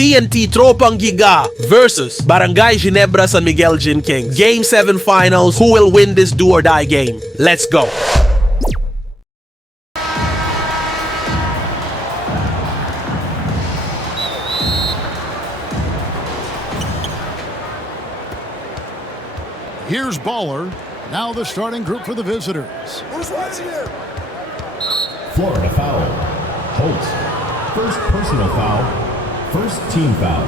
TNT Tropang Giga versus Barangay Ginebra San Miguel Gin Kings. Game 7 finals. Who will win this do or die game? Let's go. Here's Baller. Now the starting group for the visitors. Who's watching here? Florida foul. Holt. First personal foul. First team foul.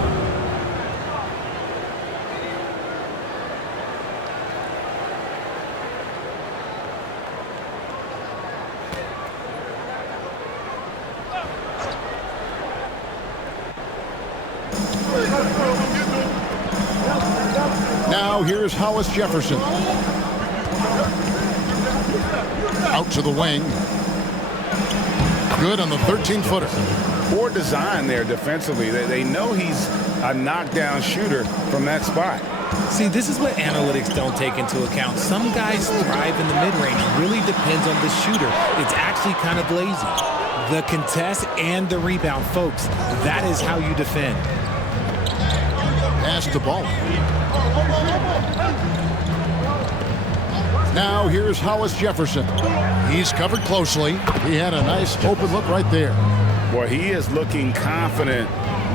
Now here's Hollis Jefferson. Out to the wing. Good on the 13-footer. Poor design there defensively. They know he's a knockdown shooter from that spot. See, this is what analytics don't take into account. Some guys thrive in the mid-range. Really depends on the shooter. It's actually kind of lazy. The contest and the rebound, folks. That is how you defend. Pass the ball. Now here's Hollis Jefferson. He's covered closely. He had a nice open look right there. Boy, he is looking confident.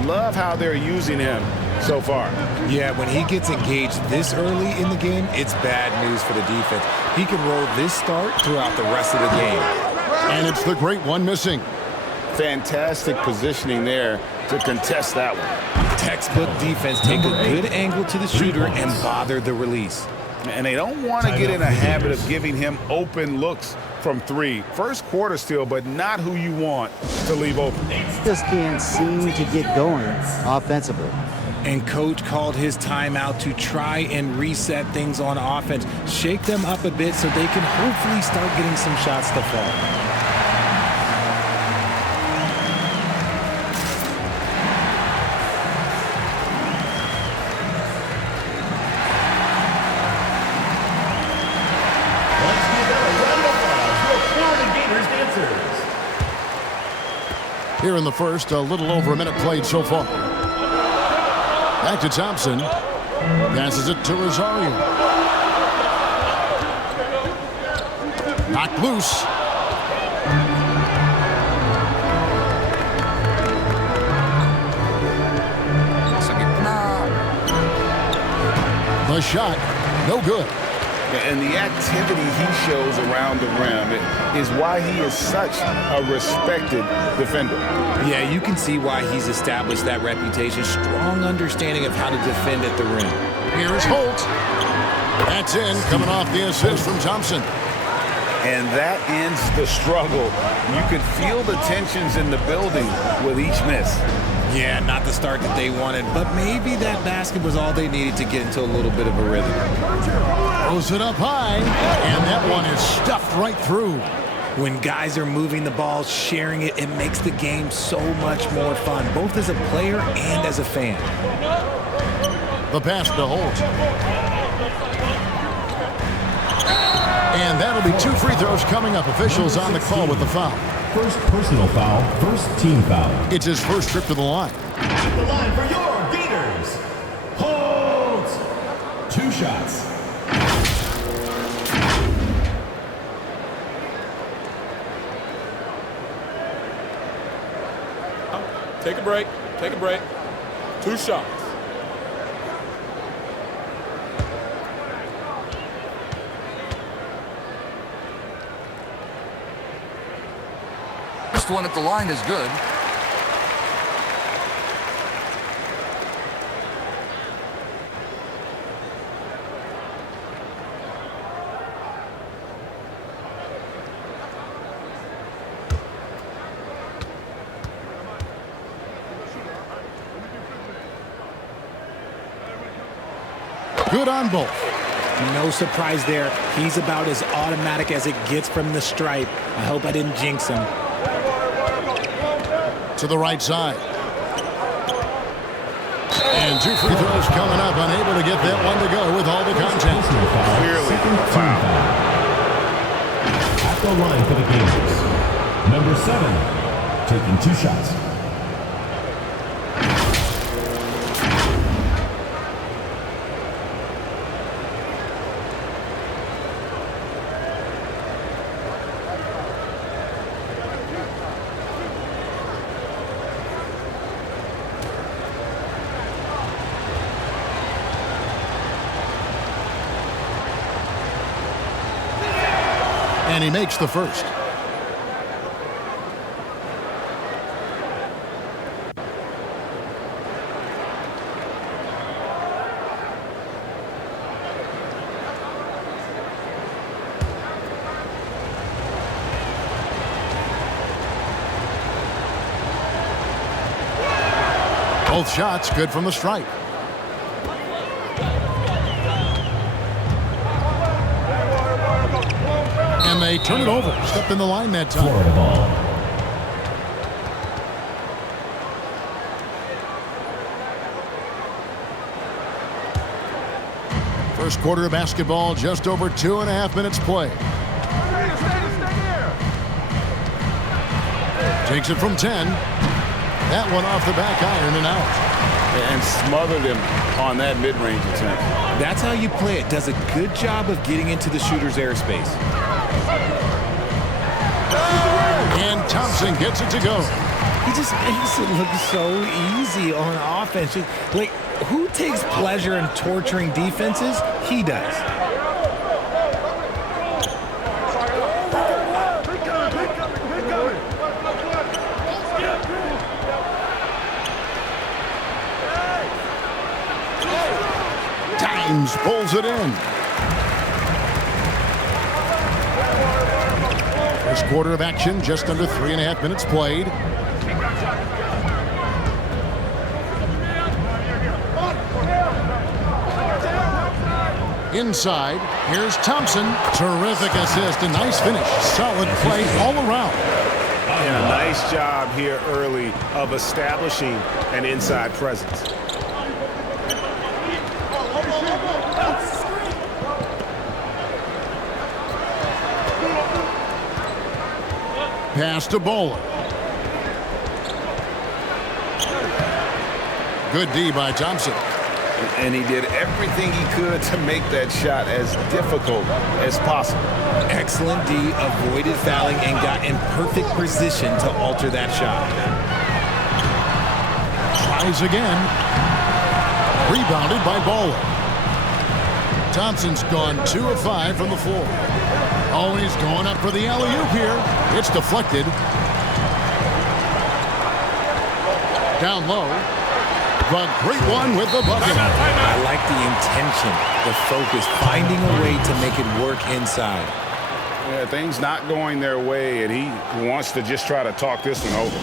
Love how they're using him so far. Yeah, when he gets engaged this early in the game, it's bad news for the defense. He can roll this start throughout the rest of the game. And it's the great one missing. Fantastic positioning there to contest that one. Textbook defense. Take a good angle to the shooter and bother the release. And they don't want to get in a habit of giving him open looks from three. First quarter still, but not who you want to leave open. Just can't seem to get going offensively. And coach called his timeout to try and reset things on offense. Shake them up a bit so they can hopefully start getting some shots to fall. Here in the first, a little over a minute played so far. Back to Thompson. Passes it to Rosario. Knocked loose. The shot, no good. And the activity he shows around the rim is why he is such a respected defender. Yeah, you can see why he's established that reputation. Strong understanding of how to defend at the rim. Here's Holt. That's in, coming off the assist from Thompson. And that ends the struggle. You can feel the tensions in the building with each miss. Yeah, not the start that they wanted, but maybe that basket was all they needed to get into a little bit of a rhythm. Throws it up high, and that one is stuffed right through. When guys are moving the ball, sharing it, it makes the game so much more fun, both as a player and as a fan. The pass to Holt. And that'll be 2 free throws coming up. Officials on the call with the foul. First personal foul, first team foul. It's his first trip to the line. The line for your Gators. Hold. 2 shots. Take a break. Take a break. 2 shots. First one at the line is good. Good on both. No surprise there. He's about as automatic as it gets from the stripe. I hope I didn't jinx him. To the right side. And 2 free throws coming up. Unable to get that one to go with all the content. Clearly a foul. At the line for the Gamers. Number 7, taking 2 shots. And he makes the first. Both shots good from the stripe. And they turn it over. Stepped in the line that time. Florida ball. First quarter of basketball, just over 2.5 minutes play. Takes it from 10. That one off the back iron and out. And smothered him on that mid-range attempt. That's how you play it. Does a good job of getting into the shooter's airspace. And Thompson gets it to go. He just makes it look so easy on offense. Like, who takes pleasure in torturing defenses? He does. Pulls it in. First quarter of action, just under 3.5 minutes played. Inside, here's Thompson. Terrific assist, a nice finish. Solid play all around. And a nice job here early of establishing an inside presence. Pass to Bowler. Good D by Thompson. And he did everything he could to make that shot as difficult as possible. Excellent D, avoided fouling and got in perfect position to alter that shot. Tries again. Rebounded by Bowler. Thompson's gone 2 of 5 from the floor. Oh, he's going up for the alley-oop here. It's deflected. Down low. The great one with the bucket. I like the intention, the focus, finding a way to make it work inside. Yeah, things not going their way, and he wants to just try to talk this one over.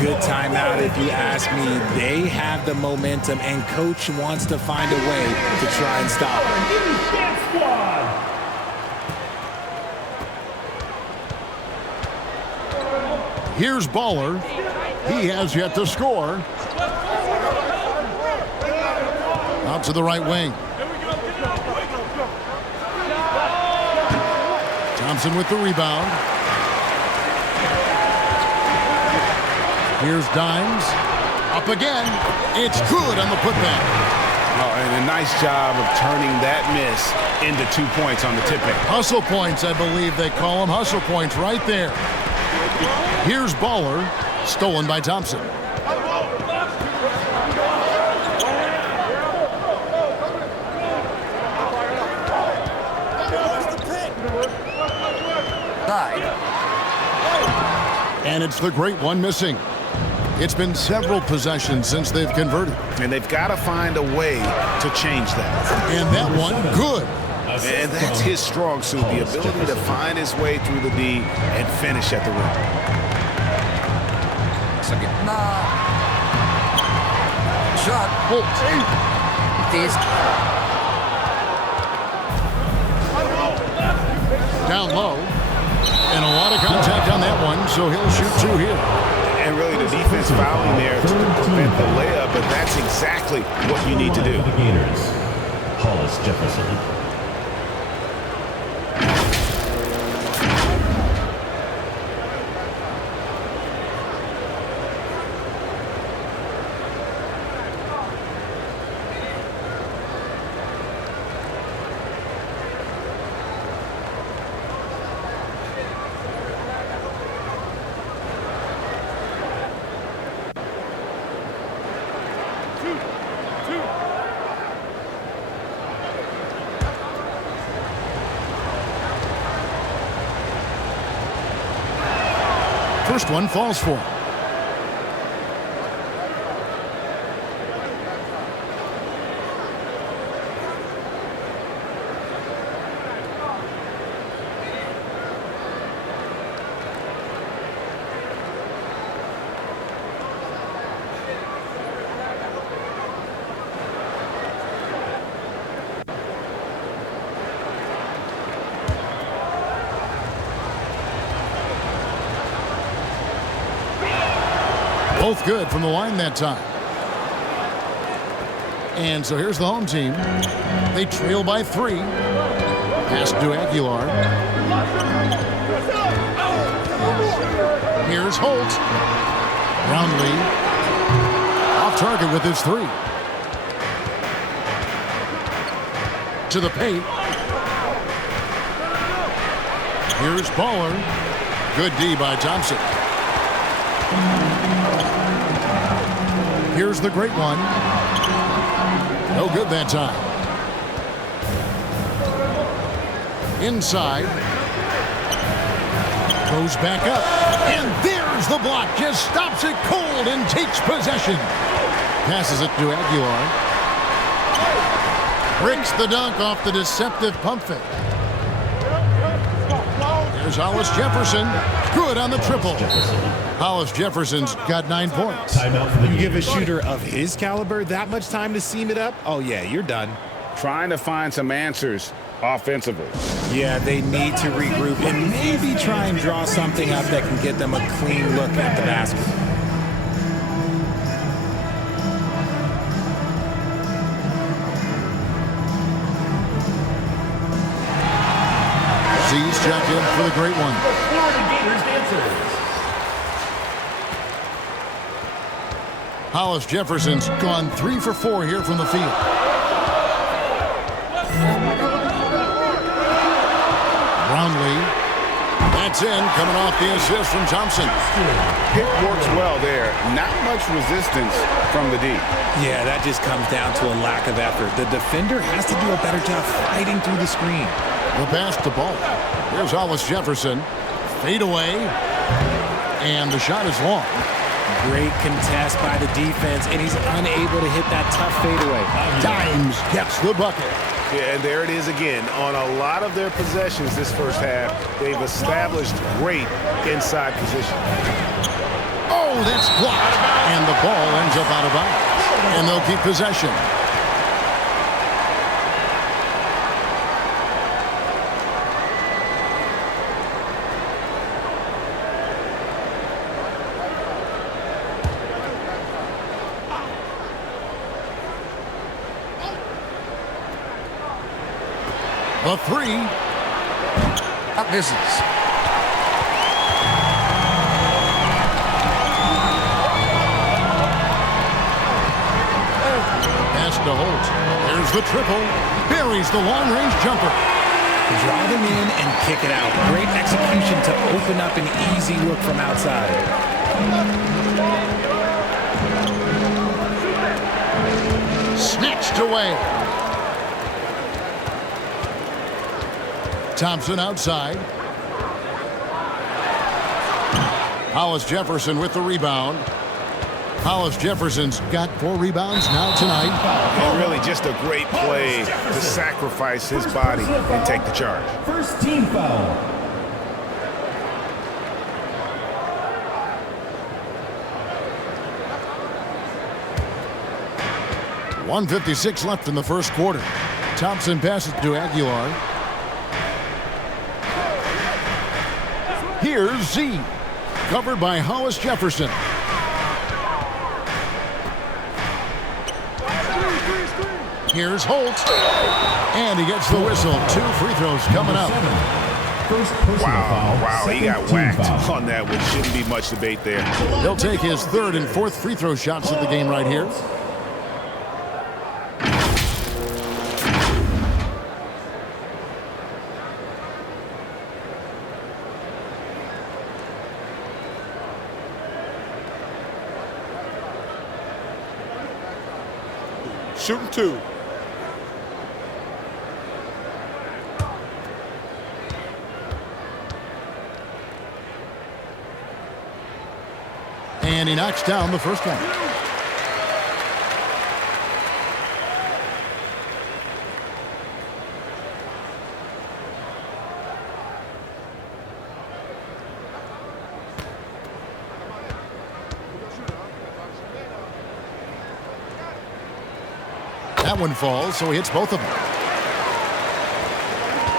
Good timeout if you ask me. They have the momentum, and coach wants to find a way to try and stop it. Here's Bowler. He has yet to score. Out to the right wing. Thompson with the rebound. Here's Dimes. Up again. It's good on the putback. Oh, and a nice job of turning that miss into 2 points on the tip-in. Hustle points, I believe they call them. Hustle points right there. Here's Bowler. Stolen by Thompson. And it's the great one missing. It's been several possessions since they've converted. And they've got to find a way to change that. And that one, good. And that's his strong suit, the ability to find his way through the D and finish at the rim. Shot. This. Down low. And a lot of contact on that one, so he'll shoot 2 here. And really the defense fouling there to prevent the layup, but that's exactly what you need to do. The Gators, Hollis Jefferson. first one falls for him. Both good from the line that time. And so here's the home team. They trail by 3. Pass to Aguilar. Here's Holt. Brownlee off target with his 3. To the paint. Here's Baller. Good D by Thompson. Here's the great one. No good that time. Inside. Goes back up. And there's the block. Just stops it cold and takes possession. Passes it to Aguilar. Breaks the dunk off the deceptive pump fake. Here's Hollis Jefferson. Good on the triple. Hollis Jefferson's got 9 points. You give a shooter of his caliber that much time to seam it up? Oh, yeah, you're done. Trying to find some answers offensively. Yeah, they need to regroup and maybe try and draw something up that can get them a clean look at the basket. He's checked in for the great one. The Florida Gators dancers. Hollis Jefferson's gone 3 for 4 here from the field. Brownlee. That's in, coming off the assist from Thompson. Pick works well there. Not much resistance from the D. Yeah, that just comes down to a lack of effort. The defender has to do a better job fighting through the screen. The pass to Ball. Here's Hollis Jefferson. Fade away. And the shot is long. Great contest by the defense, and he's unable to hit that tough fadeaway. Dimes gets the bucket. Yeah, and there it is again. On a lot of their possessions this first half, they've established great inside position. Oh, that's blocked. And the ball ends up out of bounds. And they'll keep possession. The 3. That misses. Pass to Holt. There's the triple. Buries the long-range jumper. Draw them in and kick it out. Great execution to open up an easy look from outside. Snatched away. Thompson outside. Hollis Jefferson with the rebound. Hollis Jefferson's got 4 rebounds now tonight. And really just a great play to sacrifice his body and take the charge. First team foul. .156 left in the first quarter. Thompson passes to Aguilar. Here's Z. Covered by Hollis Jefferson. Here's Holt. And he gets the whistle. 2 free throws coming up. Wow, he got whacked on that one. Shouldn't be much debate there. He'll take his 3rd and 4th free throw shots of the game right here. Shooting 2. he knocks down the first one. That one falls, so he hits both of them.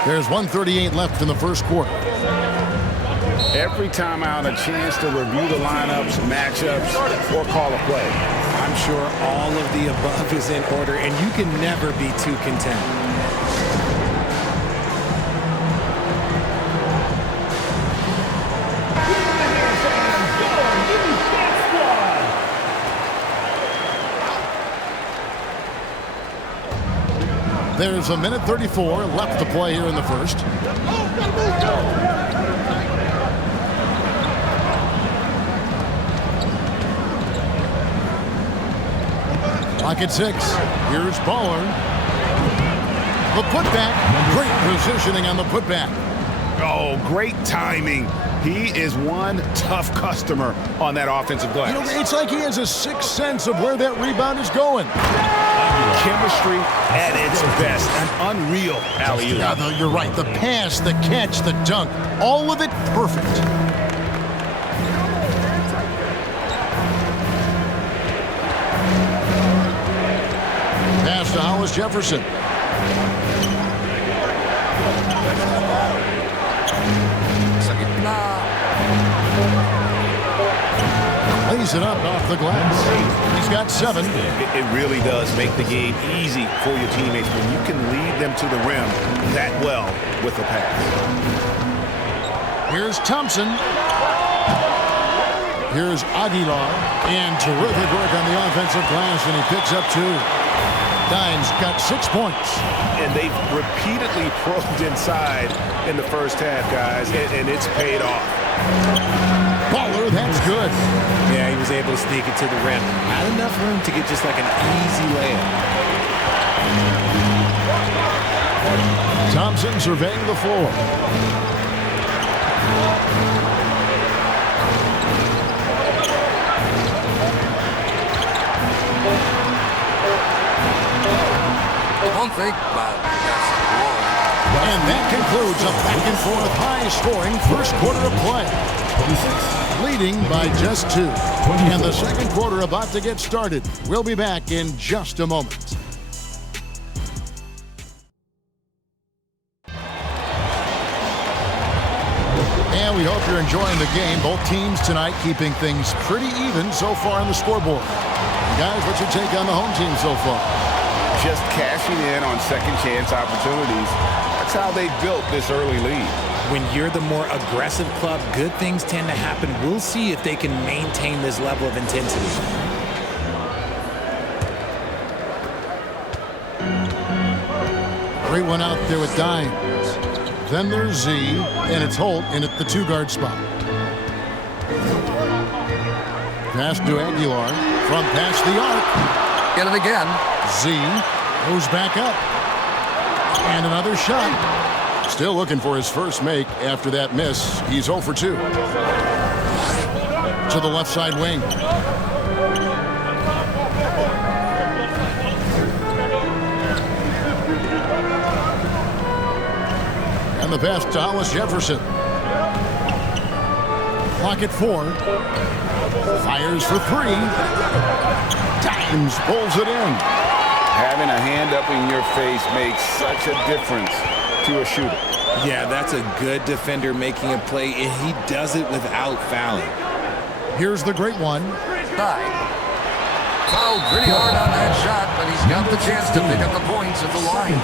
There's 1:38 left in the first quarter. Every timeout, a chance to review the lineups, matchups, or call a play. I'm sure all of the above is in order, and you can never be too content. There's a minute 34 left to play here in the first. Clock at 6. Here's Baller. The putback. Great positioning on the putback. Oh, great timing. He is one tough customer on that offensive glass. You know, it's like he has a sixth sense of where that rebound is going. Chemistry at its best. An unreal alley-oop. Yeah, you're right. The pass, the catch, the dunk, all of it perfect. Pass to Hollis Jefferson. Lays it up off the glass. He's got 7. It really does make the game easy for your teammates when you can lead them to the rim that well with a pass. Here's Thompson. Here's Aguilar. And terrific work on the offensive glass, and he picks up 2. Dimes got 6 points. And they've repeatedly probed inside in the first half, guys, and it's paid off. Baller, that's good. Yeah, he was able to sneak it to the rim. Not enough room to get just like an easy layup. Thompson surveying the floor. Don't think about it. And that concludes a back-and-forth high-scoring first quarter of play. Leading by just 2. And the second quarter about to get started. We'll be back in just a moment. And we hope you're enjoying the game. Both teams tonight keeping things pretty even so far on the scoreboard. Guys, what's your take on the home team so far? Just cashing in on second chance opportunities. That's how they built this early lead. When you're the more aggressive club, good things tend to happen. We'll see if they can maintain this level of intensity. Great one out there with Dimes. Then there's Z, and it's Holt in at the 2-guard spot. Pass to Aguilar. From past the arc. Get it again. Z goes back up. And another shot. Still looking for his first make after that miss. He's 0 for 2. To the left side wing. And the pass to Hollis Jefferson. Clock at 4. Fires for 3. Dimes pulls it in. Having a hand up in your face makes such a difference to a shooter. Yeah, that's a good defender making a play, and he does it without fouling. Here's the great one. Fouled pretty hard on that shot, but he's got the chance to pick up the points at the line.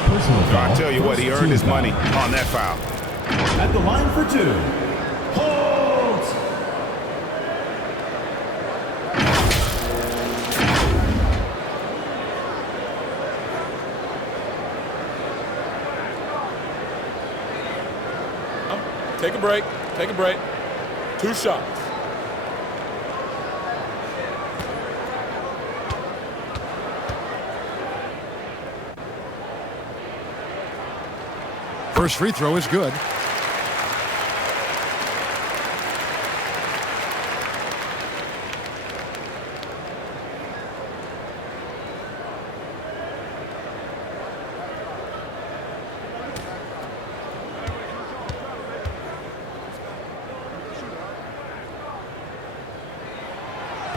I tell you what, he earned his money on that foul. At the line for 2. Hold! Take a break. Take a break. 2 shots. First free throw is good.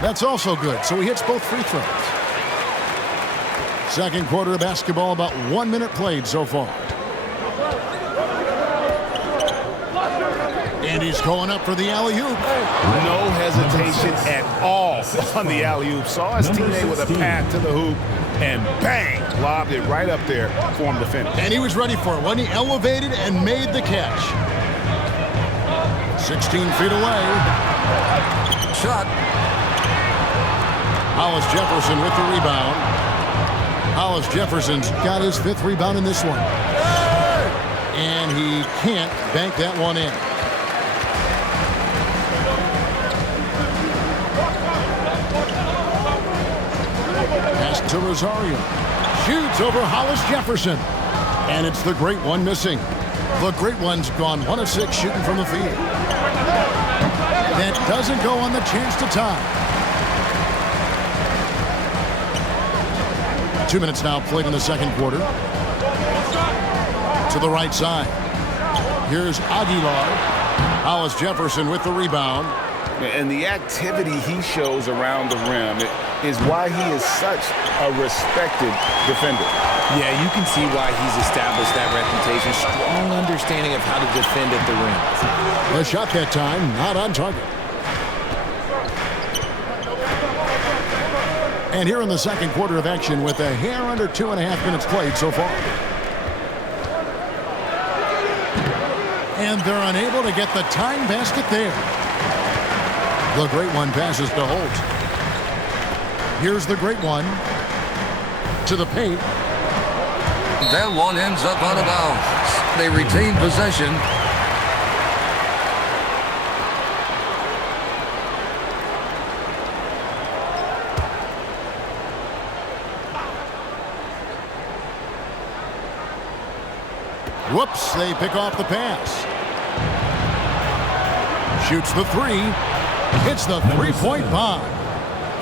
That's also good, so he hits both free throws. Second quarter of basketball, about 1 minute played so far. And he's going up for the alley-oop. No hesitation at all on the alley-oop. Saw his teammate with a path to the hoop, and bang, lobbed it right up there for him to finish. And he was ready for it when he elevated and made the catch. 16 feet away. Shot. Hollis Jefferson with the rebound. Hollis Jefferson's got his 5th rebound in this one. And he can't bank that one in. Pass to Rosario. Shoots over Hollis Jefferson. And it's the Great One missing. The Great One's gone 1 of 6 shooting from the field. That doesn't go on the chance to tie. 2 minutes now played in the second quarter. To the right side. Here's Aguilar. Hollis Jefferson with the rebound. And the activity he shows around the rim is why he is such a respected defender. Yeah, you can see why he's established that reputation. Strong understanding of how to defend at the rim. The shot that time, not on target. And here in the second quarter of action with a hair under 2.5 minutes played so far. And they're unable to get the time basket there. The Great One passes to Holt. Here's the Great One. To the paint. That one ends up out of bounds. They retain possession. Whoops, they pick off the pass. Shoots the 3. Hits the 3-point bomb.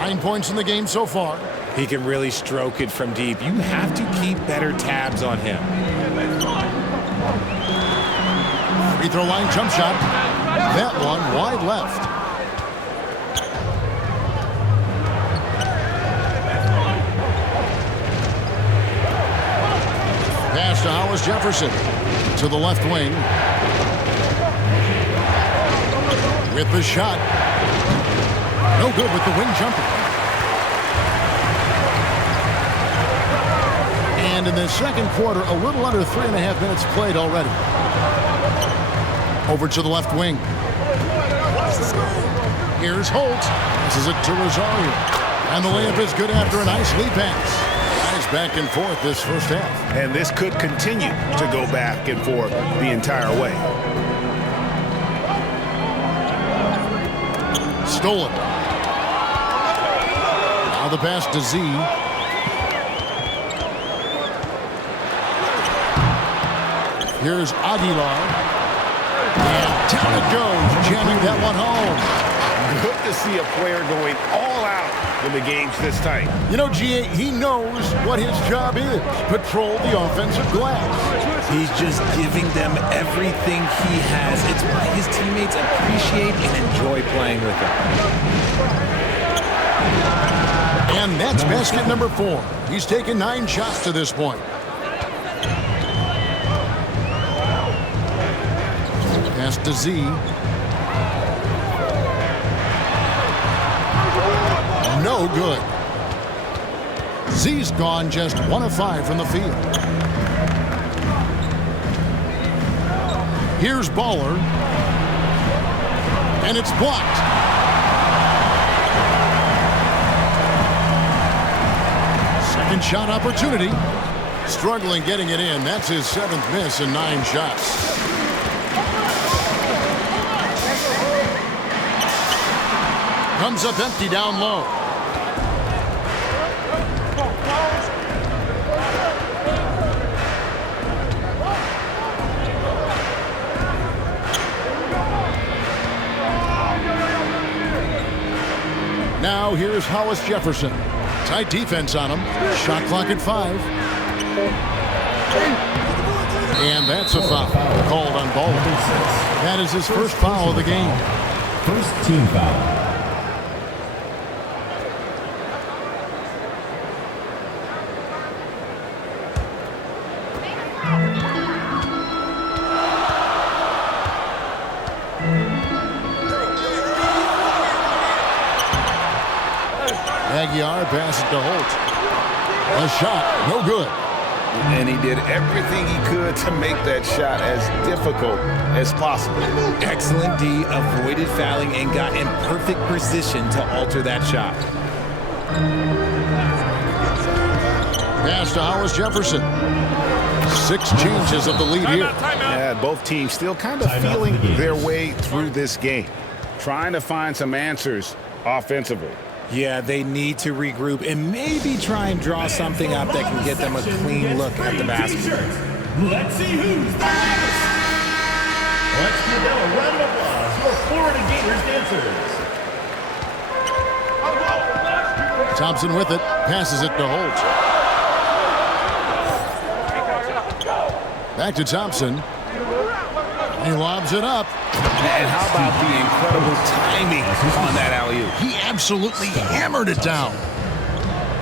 9 points in the game so far. He can really stroke it from deep. You have to keep better tabs on him. Free throw line jump shot. That one wide left. Pass to Hollis Jefferson. To the left wing. With the shot. No good with the wing jumper. And in the second quarter, a little under 3.5 minutes played already. Over to the left wing. Here's Holt. This is it to Rosario. And the layup is good after a nice lead pass. Nice back and forth this first half. And this could continue to go back and forth the entire way. Stolen. Now the pass to Z. Here's Aguilar. And down it goes, jamming that one home. Good to see a player going all out when the game's this tight. You know, GA, he knows what his job is. Patrol the offensive glass. He's just giving them everything he has. It's why his teammates appreciate and enjoy playing with him. And that's basket number 4. He's taken 9 shots to this point. Pass to Z. No good. Z's gone just 1 of 5 from the field. Here's Baller. And it's blocked. Second shot opportunity. Struggling getting it in. That's his 7th miss in 9 shots. Comes up empty down low. Now here's Hollis Jefferson. Tight defense on him. Shot clock at 5. And that's a foul called on Ball. That is his first foul of the game. First team foul. PR, pass it to Holt. A shot, no good. And he did everything he could to make that shot as difficult as possible. Excellent D, avoided fouling and got in perfect position to alter that shot. Pass to Hollis Jefferson. 6 changes of the lead here. Yeah, both teams still kind of feeling their way through this game, trying to find some answers offensively. Yeah, they need to regroup and maybe try and draw something up that can get them a clean look at the basket. Let's see who's next. Let's give them a round of applause for Florida Gators dancers. Thompson with it, passes it to Holt. Back to Thompson. He lobs it up. And how about the incredible timing on that alley-oop? He absolutely hammered it down.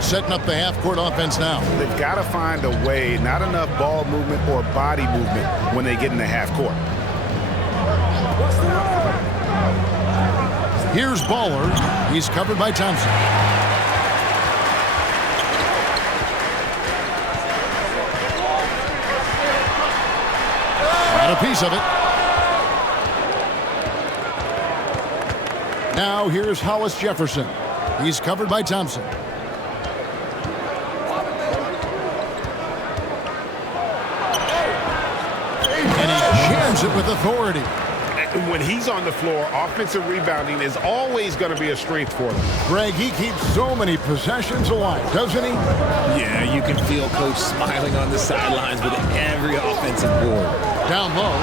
Setting up the half-court offense now. They've got to find a way, not enough ball movement or body movement when they get in the half court. Here's Baller. He's covered by Thompson. Got a piece of it. Now here's Hollis Jefferson. He's covered by Thompson. And he jams it with authority. When he's on the floor, offensive rebounding is always going to be a strength for them. Greg, he keeps so many possessions alive, doesn't he? Yeah, you can feel Coach smiling on the sidelines with every offensive board. Down low.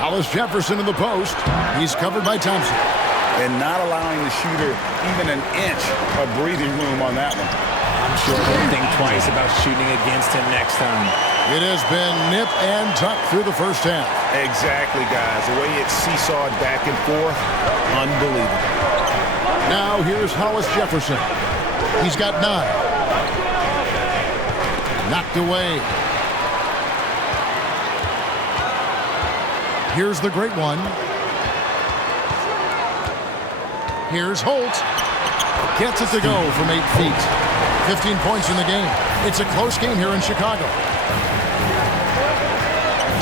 Hollis Jefferson in the post. He's covered by Thompson. And not allowing the shooter even an inch of breathing room on that one. I'm sure he'll think twice about shooting against him next time. It has been nip and tuck through the first half. Exactly, guys. The way it's seesawed back and forth, unbelievable. Now here's Hollis Jefferson. He's got 9. Knocked away. Here's the great one. Here's Holt. Gets it to go from 8 feet. 15 points in the game. It's a close game here in Chicago.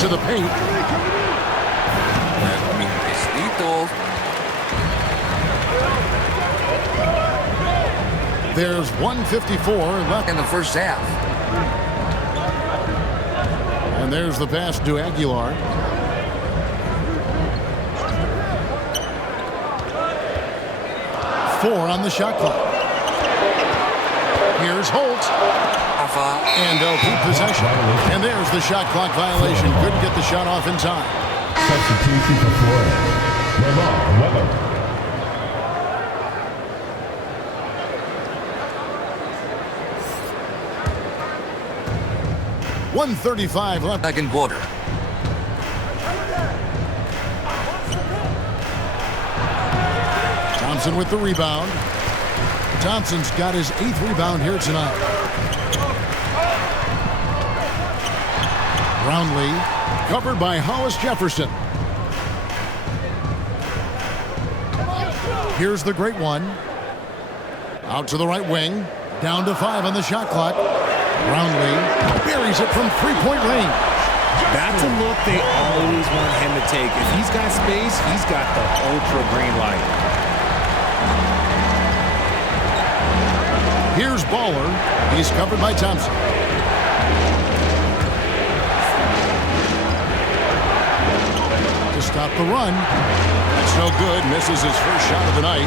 To the paint. There's 1:54 left in the first half. And there's the pass to Aguilar. Four on the shot clock. Here's Holt. And they'll keep possession. And there's the shot clock violation. Couldn't get the shot off in time. Substitution for Florida. Lamar Weber. 1:35 left. Second quarter. Thompson with the rebound. Thompson's got his 8th rebound here tonight. Brownlee covered by Hollis Jefferson. Here's the great one. Out to the right wing. Down to 5 on the shot clock. Brownlee buries it from 3-point range. That's a look they always want him to take. If he's got space, he's got the ultra green light. Here's Baller. He's covered by Thompson. To stop the run. That's no good. Misses his first shot of the night.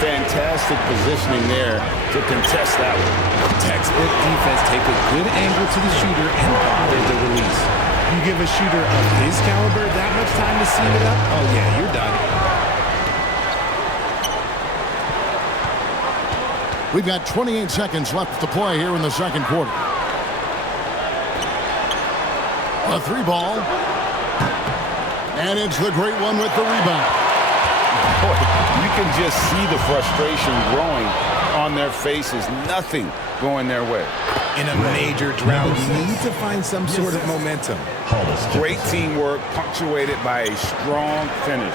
Fantastic positioning there to contest that one. Textbook defense. Take a good angle to the shooter and bother the release. You give a shooter of his caliber that much time to seam it up, oh yeah, you're done. We've got 28 seconds left to play here in the second quarter. A 3-ball. And it's the great one with the rebound. Boy, you can just see the frustration growing on their faces. Nothing going their way. In a major drought, need to find some sort of momentum. Great teamwork punctuated by a strong finish.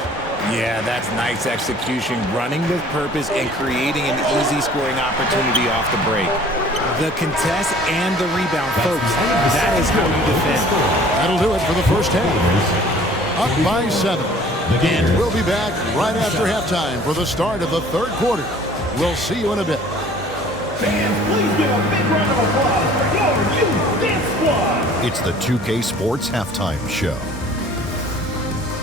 Yeah, that's nice execution, running with purpose and creating an easy scoring opportunity off the break. The contest and the rebound, folks, that is how you defend. That'll do it for the first half. Up by 7. And we'll be back right after halftime for the start of the third quarter. We'll see you in a bit. Fans, please give a big round of applause for your youth dance squad. It's the 2K Sports Halftime Show.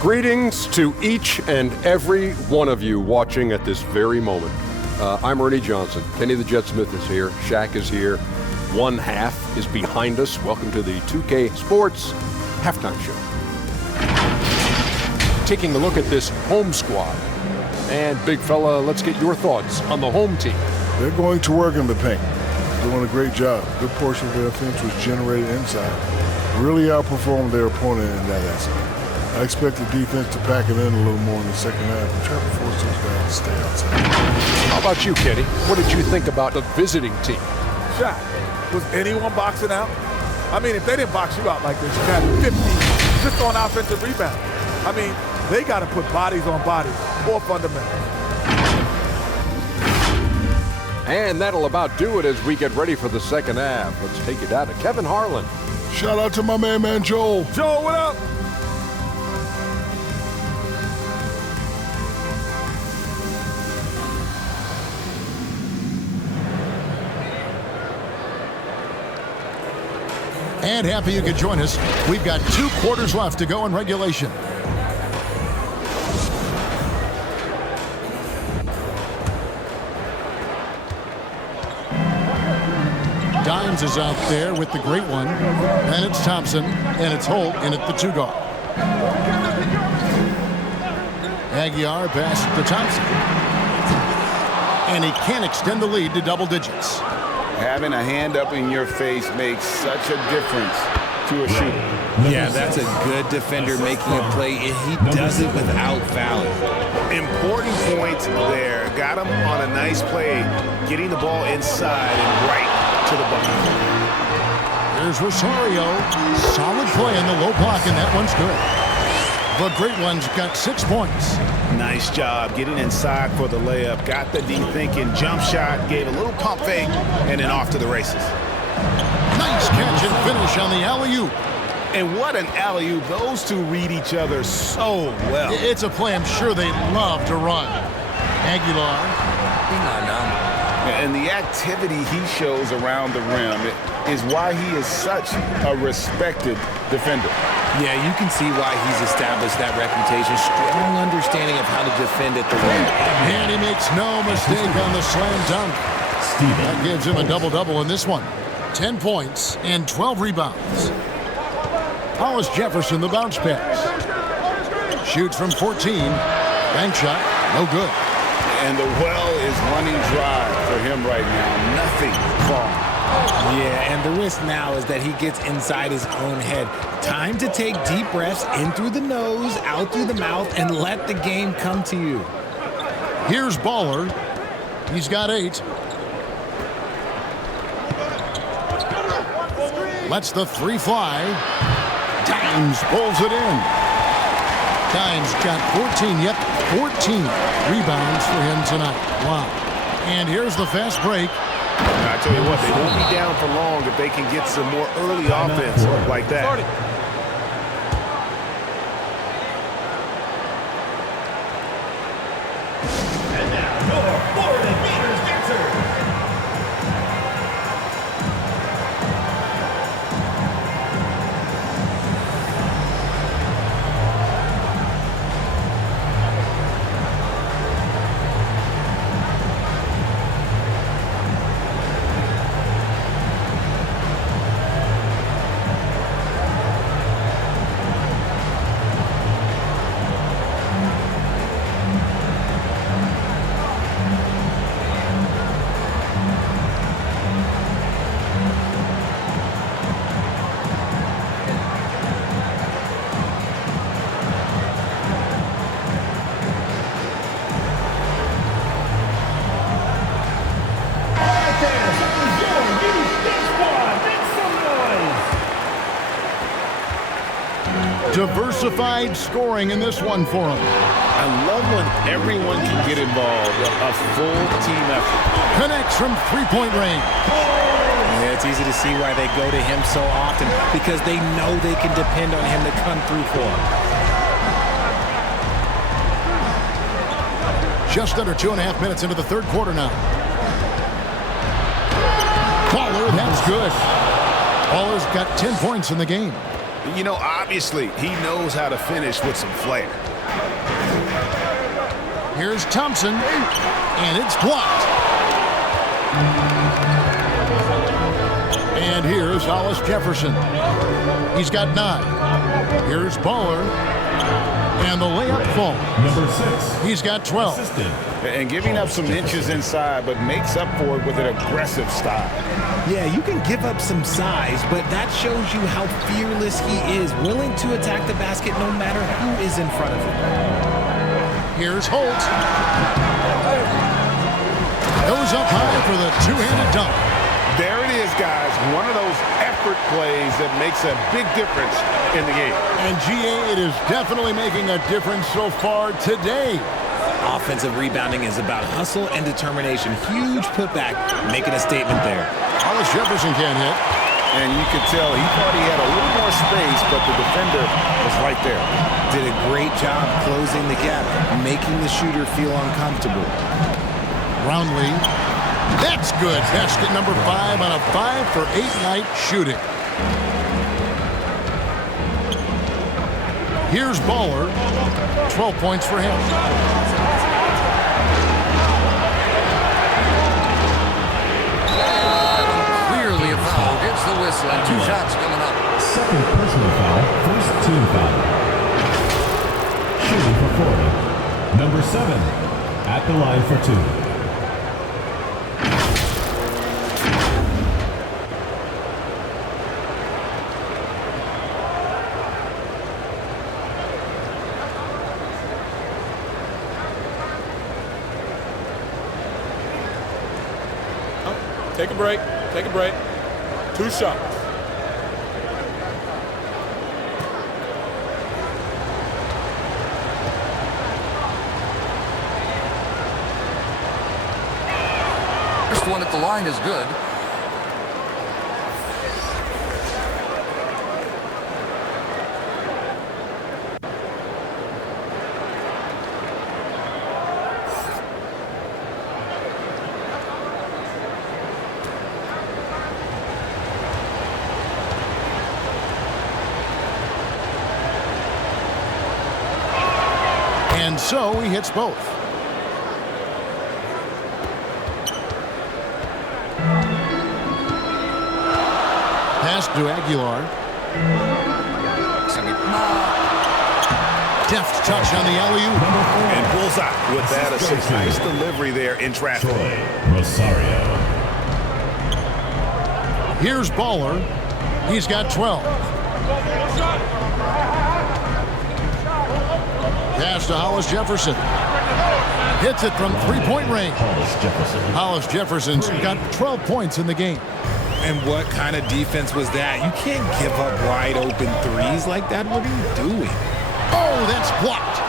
Greetings to each and every one of you watching at this very moment. I'm Ernie Johnson. Kenny the Jet Smith is here. Shaq is here. One half is behind us. Welcome to the 2K Sports Halftime Show. Taking a look at this home squad. And big fella, let's get your thoughts on the home team. They're going to work in the paint. Doing a great job. A good portion of their offense was generated inside. Really outperformed their opponent in that aspect. I expect the defense to pack it in a little more in the second half and try to force those guys to stay outside. How about you, Kenny? What did you think about the visiting team? Shot. Was anyone boxing out? I mean, if they didn't box you out like this, you got 50 just on offensive rebound. I mean, they got to put bodies on bodies or fundamentals. And that'll about do it as we get ready for the second half. Let's take it down to Kevin Harlan. Shout out to my man Joel. Joel, what up? And happy you could join us. We've got 2 quarters left to go in regulation. Dimes is out there with the great one. And it's Thompson. And it's Holt in at the 2 guard. Aguiar pass to Thompson. And he can't extend the lead to double digits. Having a hand up in your face makes such a difference to a shooter. Yeah, that's a good defender making a play, and he does it without fouling. Important points there. Got him on a nice play, getting the ball inside and right to the bucket. Here's Rosario. Solid play in the low block, and that one's good. The great one's got 6 points. Nice job getting inside for the layup. Got the deep thinking jump shot, gave a little pump fake, and then off to the races. Nice catch and finish on the alley-oop. And what an alley-oop. Those two read each other so well. It's a play I'm sure they love to run. Aguilar. And the activity he shows around the rim is why he is such a respected defender. Yeah, you can see why he's established that reputation. Strong understanding of how to defend at the rim. And he makes no mistake on the slam dunk. That gives him a double-double in this one. 10 points and 12 rebounds. Hollis Jefferson, the bounce pass. Shoots from 14. Bank shot, no good. And the well is running dry for him right now. Nothing falling. Yeah, and the risk now is that he gets inside his own head. Time to take deep breaths in through the nose, out through the mouth, and let the game come to you. Here's Baller. He's got 8. Lets the 3 fly. Dimes pulls it in. Dimes got 14, yep, 14 rebounds for him tonight. Wow. And here's the fast break. Now, I tell you what, they won't be down for long if they can get some more early offense like that. And now, your Florida Gators dancer. Diversified scoring in this one for him. I love when everyone can get involved. A full team effort. Connects from three-point range. Yeah, it's easy to see why they go to him so often, because they know they can depend on him to come through for them. Just under 2.5 minutes into the third quarter now. Baller, that's good. Baller's got 10 points in the game. You know, obviously, he knows how to finish with some flair. Here's Thompson, and it's blocked. And here's Hollis Jefferson. He's got 9. Here's Baller, and the layup falls. Number 6. He's got 12. Assistant. And giving up some inches inside, but makes up for it with an aggressive style. Yeah, you can give up some size, but that shows you how fearless he is, willing to attack the basket no matter who is in front of him. Here's Holt. Goes up high for the two-handed dunk. There it is, guys. One of those effort plays that makes a big difference in the game. And GA, it is definitely making a difference so far today. Offensive rebounding is about hustle and determination. Huge putback, making a statement there. Hollis Jefferson can't hit. And you could tell he thought he had a little more space, but the defender was right there. Did a great job closing the gap, making the shooter feel uncomfortable. Brownlee. That's good. Basket number 5 on a 5-for-8 night shooting. Here's Baller. 12 points for him. Clearly a foul. Gets the whistle and 2 shots coming up. Second personal foul, first team foul. Shooting for Florida. Number 7 at the line for 2. Take a break. Take a break. 2 shots. First one at the line is good. And so he hits both. Pass to Aguilar. Deft touch on the alley-oop. And bullseye with that assist. Nice delivery there in traffic. Rosario. Here's Baller. He's got 12. Pass to Hollis Jefferson. Hits it from three-point range. Hollis Jefferson's got 12 points in the game. And what kind of defense was that? You can't give up wide open threes like that. What are you doing? Oh, that's blocked.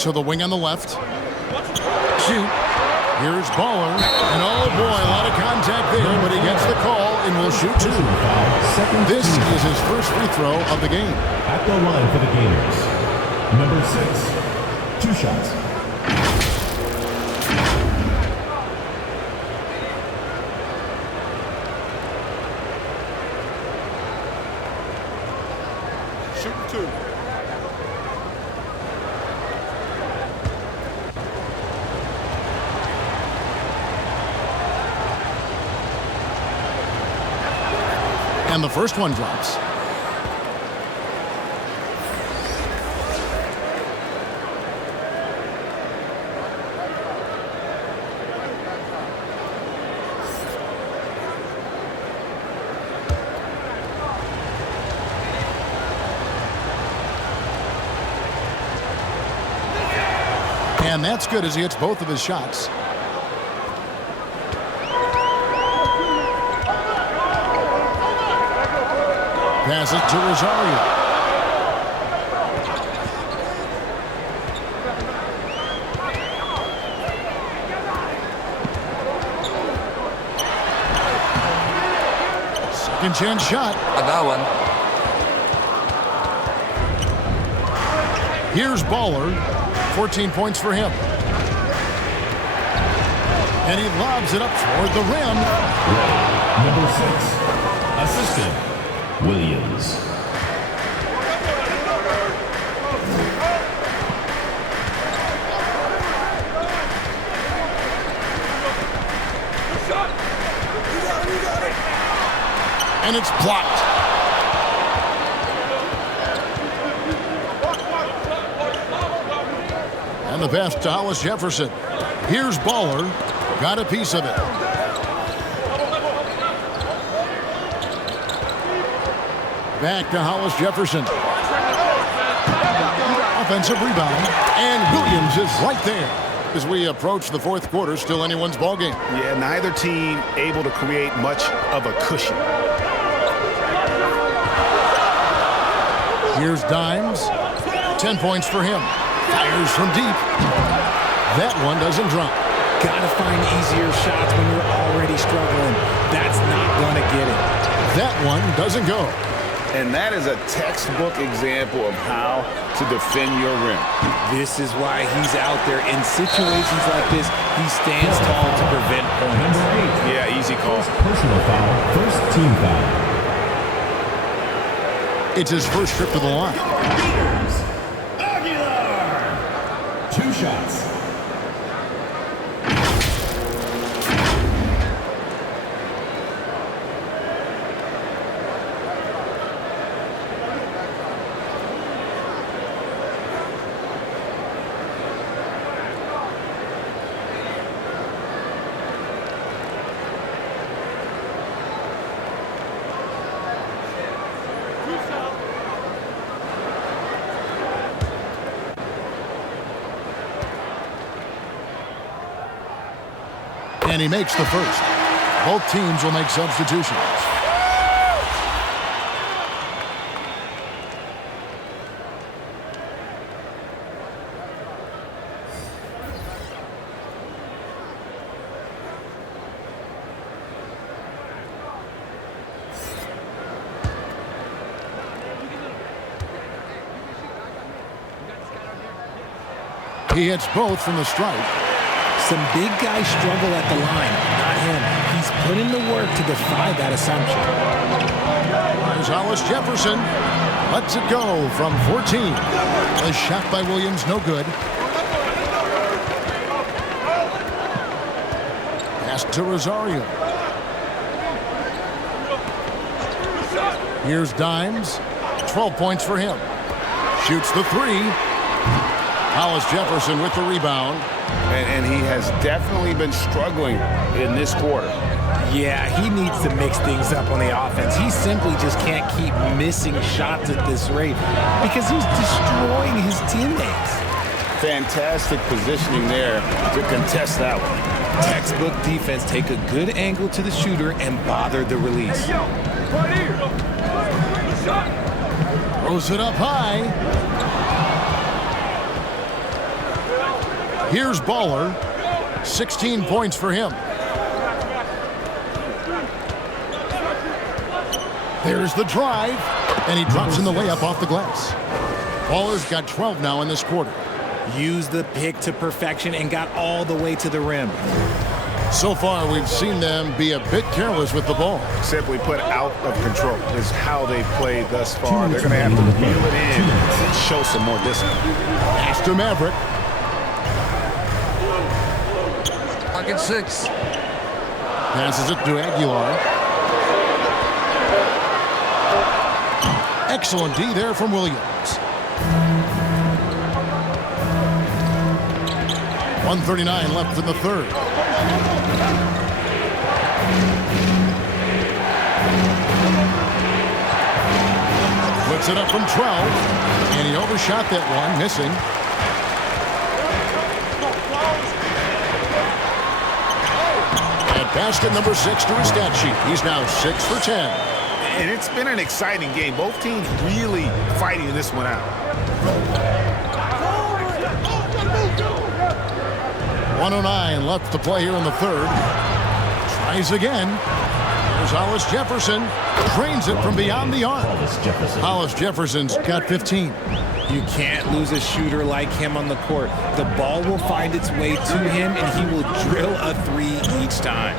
To the wing on the left. Shoot. Here's Baller. And oh boy, a lot of contact there, but he gets the call and will shoot 2. This is his first free throw of the game. At the line for the Gators. Number 6. 2 shots. Shoot 2. And the first one drops. And that's good as he hits both of his shots. Pass it to Rosario. Second chance shot. Another one. Here's Baller. 14 points for him. And he lobs it up toward the rim. Number 6, assistant, Williams. And it's blocked. And the pass to Hollis Jefferson. Here's Baller. Got a piece of it. Back to Hollis Jefferson. Offensive rebound. And Williams is right there. As we approach the fourth quarter, still anyone's ballgame. Yeah, neither team able to create much of a cushion. Here's Dimes. 10 points for him. Fires from deep. That one doesn't drop. Gotta find easier shots when you're already struggling. That's not gonna get it. That one doesn't go. And that is a textbook example of how to defend your rim. This is why he's out there. In situations like this, he stands tall to prevent points. Number 8. Yeah, easy call. Personal foul, first team foul. It's his first trip to the line. 2 shots. And he makes the first. Both teams will make substitutions. He hits both from the stripe. Some big guys struggle at the line, not him. He's put in the work to defy that assumption. There's Hollis Jefferson. Lets it go from 14. A shot by Williams, no good. Pass to Rosario. Here's Dimes. 12 points for him. Shoots the three. Hollis Jefferson with the rebound. And he has definitely been struggling in this quarter. Yeah, he needs to mix things up on the offense. He simply just can't keep missing shots at this rate because he's destroying his teammates. Fantastic positioning there to contest that one. Textbook defense, take a good angle to the shooter and bother the release. Throws it up high. Here's Baller. 16 points for him. There's the drive. And he drops in the layup off the glass. Baller's got 12 now in this quarter. Used the pick to perfection and got all the way to the rim. So far, we've seen them be a bit careless with the ball. Simply put, out of control is how they've played thus far. They're going to have to reel it in and show some more discipline. Pass to Maverick. Pocket 6. Passes it to Aguilar. Excellent D there from Williams. 1:39 left in the third. Puts it up from 12. And he overshot that one, missing. Basket number 6 to his stat sheet. He's now 6 for 10. And it's been an exciting game. Both teams really fighting this one out. 1:09 left to play here in the third. Tries again. There's Hollis Jefferson. Drains it from beyond the arc. Hollis Jefferson's got 15. You can't lose a shooter like him on the court. The ball will find its way to him, and he will drill a 3 each time.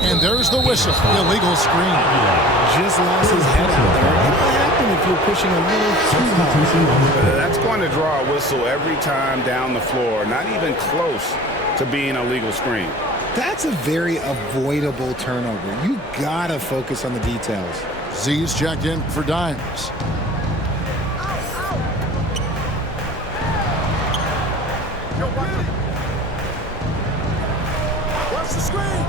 And there's the whistle. Illegal screen. Just lost his head out there. What will happen if you're pushing a little too hard? That's going to draw a whistle every time down the floor. Not even close to being a legal screen. That's a very avoidable turnover. You gotta focus on the details. Z's checked in for Dimes. Watch the screen.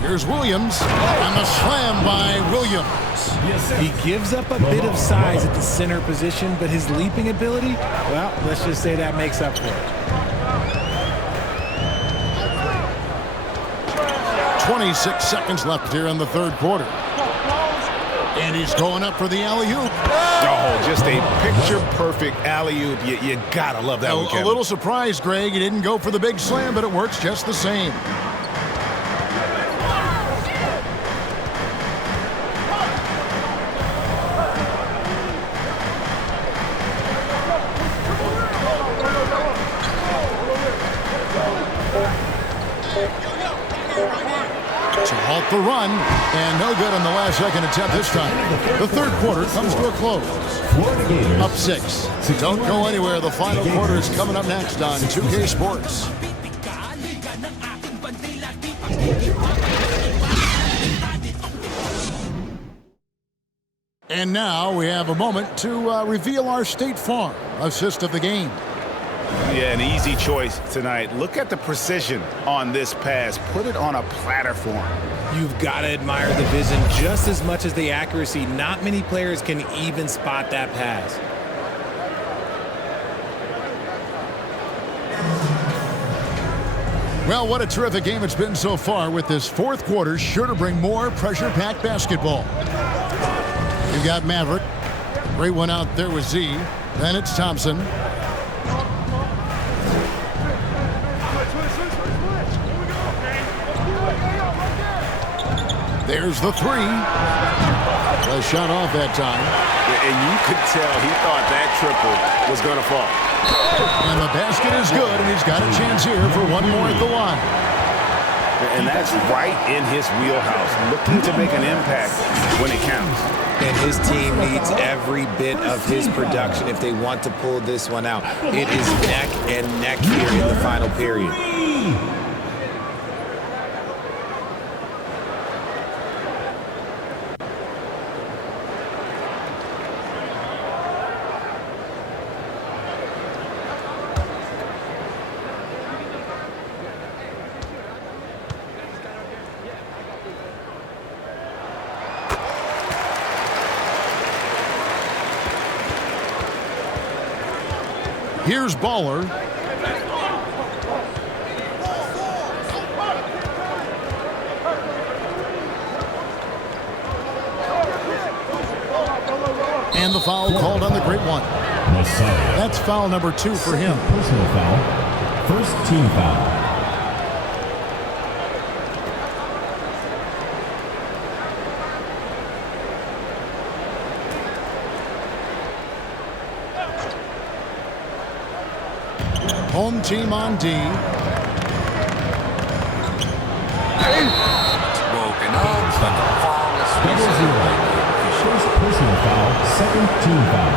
Here's Williams, and the slam by Williams. He gives up a bit of size at the center position, but his leaping ability, well, let's just say that makes up for it. 26 seconds left here in the third quarter. And he's going up for the alley-oop. Oh, just a picture-perfect alley-oop. You gotta love that one, Kevin. A little surprised, Greg. He didn't go for the big slam, but it works just the same. To halt the run, and no good on the last second attempt this time. The third quarter comes to a close. Up 6. Don't go anywhere. The final quarter is coming up next on 2K Sports. And now we have a moment to reveal our State Farm assist of the game. Yeah, an easy choice tonight. Look at the precision on this pass. Put it on a platter form. You've got to admire the vision just as much as the accuracy. Not many players can even spot that pass. Well, what a terrific game it's been so far, with this fourth quarter sure to bring more pressure-packed basketball. You've got Maverick. Great one out there with Z. Then it's Thompson. There's the 3. The shot off that time. And you could tell he thought that triple was going to fall. And the basket is good, and he's got a chance here for one more at the line. And that's right in his wheelhouse, looking to make an impact when it counts. And his team needs every bit of his production if they want to pull this one out. It is neck and neck here in the final period. Here's Baller. And the foul called on the great one. That's foul number 2 for him. Personal foul. First team foul. Home team on D. Broken arms, but the foul is First personal foul, second team foul.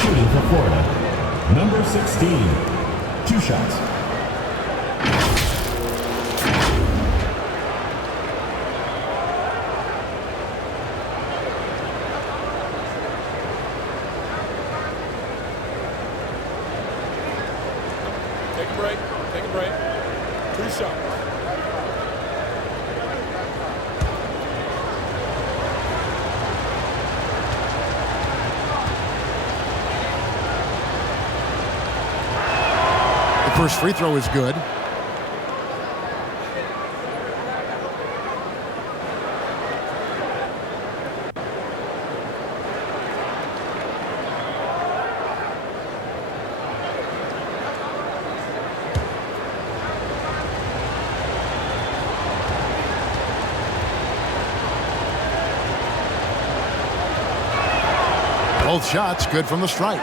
Shooting for Florida. Number 16. 2 shots. Take a break. Take a break. 2 shots. The first free throw is good. Both shots good from the stripe.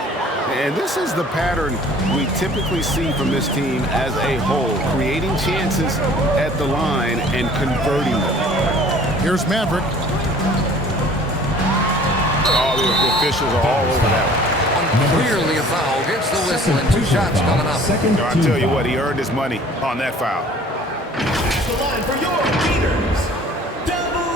And this is the pattern we typically see from this team as a whole, creating chances at the line and converting them. Here's Maverick. Oh, the officials are all over that one. Clearly a foul. Gets the whistle and 2 shots coming up. I tell you what, he earned his money on that foul. That's the line for your Gators. 0-0.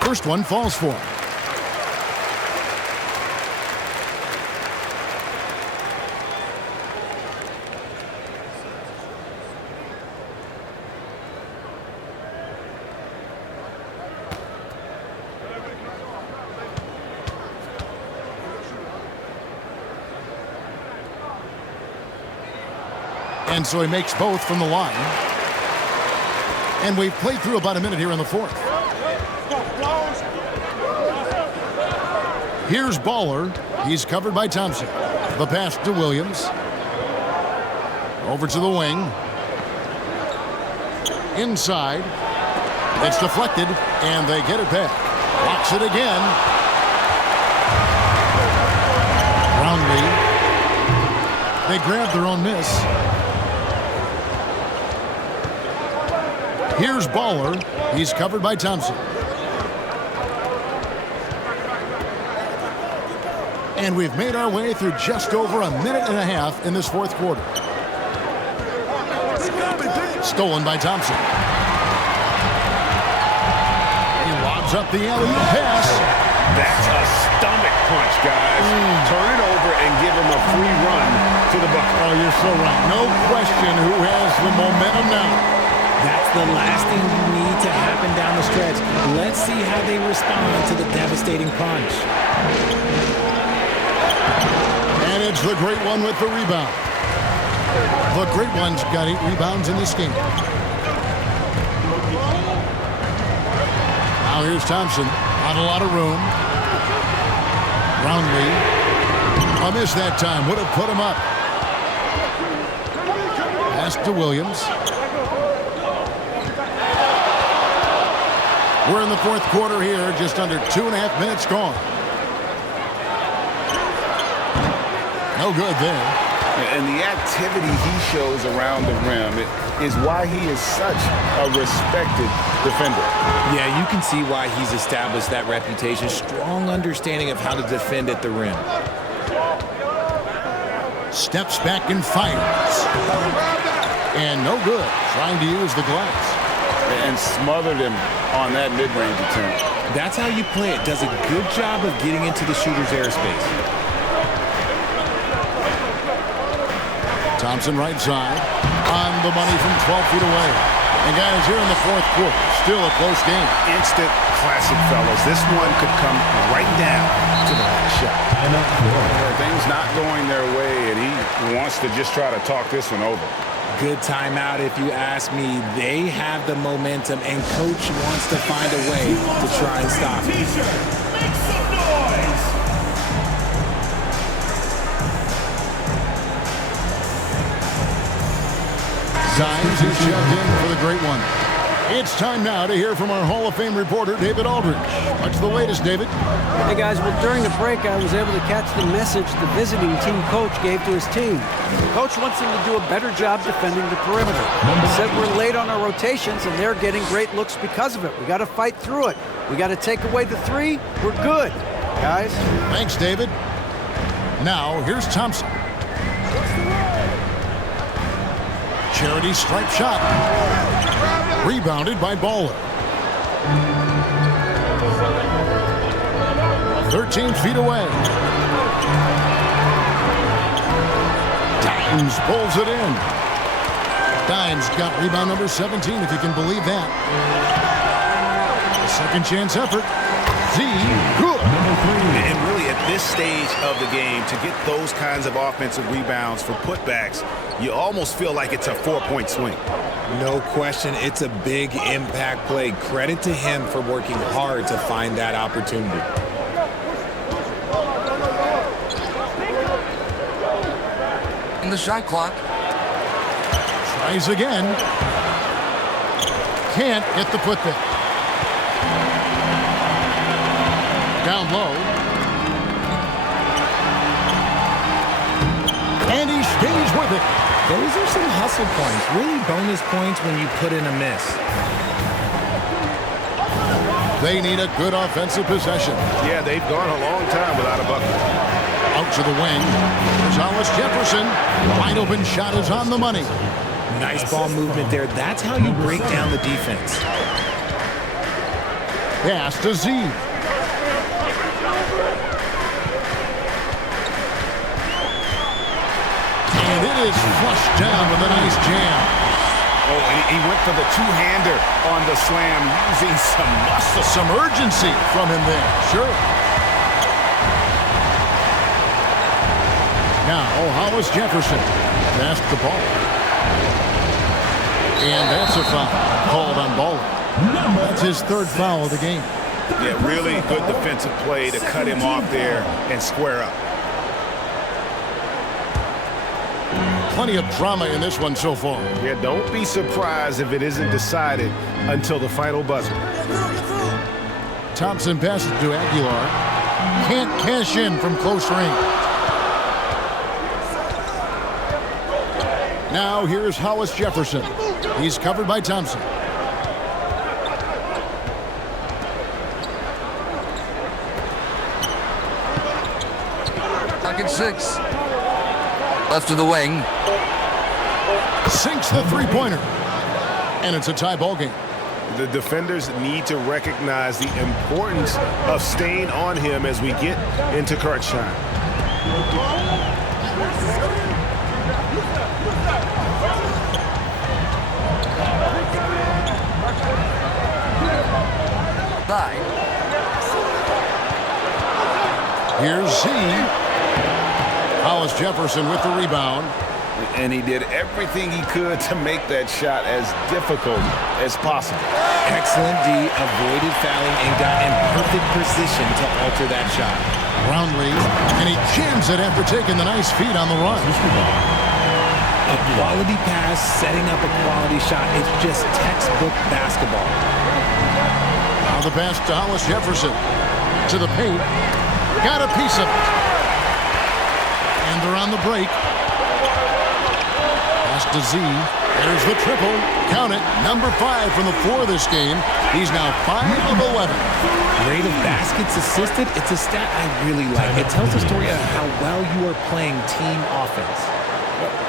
First one falls for him. And so he makes both from the line. And we've played through about a minute here in the fourth. Here's Baller. He's covered by Thompson. The pass to Williams. Over to the wing. Inside. It's deflected, and they get it back. Blocks it again. Brownlee. They grab their own miss. Here's Baller. He's covered by Thompson. And we've made our way through just over a minute and a half in this fourth quarter. Stolen by Thompson. He lobs up the alley-oop pass. That's a stomach punch, guys. Turn it over and give him a free run to the bucket. Oh, you're so right. No question who has the momentum now. That's the last thing you need to happen down the stretch. Let's see how they respond to the devastating punch. And it's the Great One with the rebound. The Great One's got 8 rebounds in this game. Now here's Thompson. Not a lot of room. Brownlee. A miss that time. Would have put him up. Pass to Williams. We're in the fourth quarter here. Just under 2.5 minutes gone. No good there. And the activity he shows around the rim is why he is such a respected defender. Yeah, you can see why he's established that reputation. Strong understanding of how to defend at the rim. Steps back and fires. And no good. Trying to use the glass. And smothered him on that mid-range attempt. That's how you play it. Does a good job of getting into the shooter's airspace. Thompson right side. On the money from 12 feet away. And guys, here in the fourth quarter, still a close game. Instant classic, fellas. This one could come right down to the last shot. Things not going their way, and he wants to just try to talk this one over. Good timeout if you ask me. They have the momentum, and coach wants to find a way to try and stop it. Make some noise. Standngs is shoved in for the Great One. It's time now to hear from our Hall of Fame reporter, David Aldridge. What's the latest, David? Hey, guys. Well, during the break, I was able to catch the message the visiting team coach gave to his team. The coach wants them to do a better job defending the perimeter. He said we're late on our rotations, and they're getting great looks because of it. We got to fight through it. We got to take away the 3. We're good, guys. Thanks, David. Now, here's Thompson. Charity stripe shot. Rebounded by Baller. 13 feet away. Dimes pulls it in. Dimes got rebound number 17, if you can believe that. A second chance effort. Good. And really at this stage of the game, to get those kinds of offensive rebounds for putbacks, you almost feel like it's a 4-point swing. No question, it's a big impact play. Credit to him for working hard to find that opportunity. In the shot clock. Tries again. Can't get the putback. Down low. And he stays with it. Those are some hustle points. Really bonus points when you put in a miss. They need a good offensive possession. Yeah, they've gone a long time without a bucket. Out to the wing. There's Hollis Jefferson. Wide open shot is on the money. Nice ball movement there. That's how you break down the defense. Pass to Z. And it is flushed down with a nice jam. Oh, and he went for the two-hander on the slam, using some muscle. Some urgency from him there. Sure. Now, Hollis Jefferson passed the ball. And that's a foul called on Ball. That's his third foul of the game. Yeah, really good defensive play to cut him off there and square up. Plenty of drama in this one so far. Yeah, don't be surprised if it isn't decided until the final buzzer. Thompson passes to Aguilar. Can't cash in from close range. Now here's Hollis Jefferson. He's covered by Thompson. Pocket 6. Left to the wing. Sinks the three-pointer. And it's a tie ball game. The defenders need to recognize the importance of staying on him as we get into crunch time. Here's Z. Hollis Jefferson with the rebound. And he did everything he could to make that shot as difficult as possible. Excellent D, avoided fouling and got in perfect position to alter that shot. Roundly, and he jams it after taking the nice feed on the run. A quality pass, setting up a quality shot. It's just textbook basketball. Now the pass to Hollis Jefferson. To the paint. Got a piece of it. And they're on the break. Pass to Z. There's the triple. Count it. Number 5 from the floor this game. He's now 5 of 11. Rate of baskets assisted. It's a stat I really like. It tells the story of how well you are playing team offense.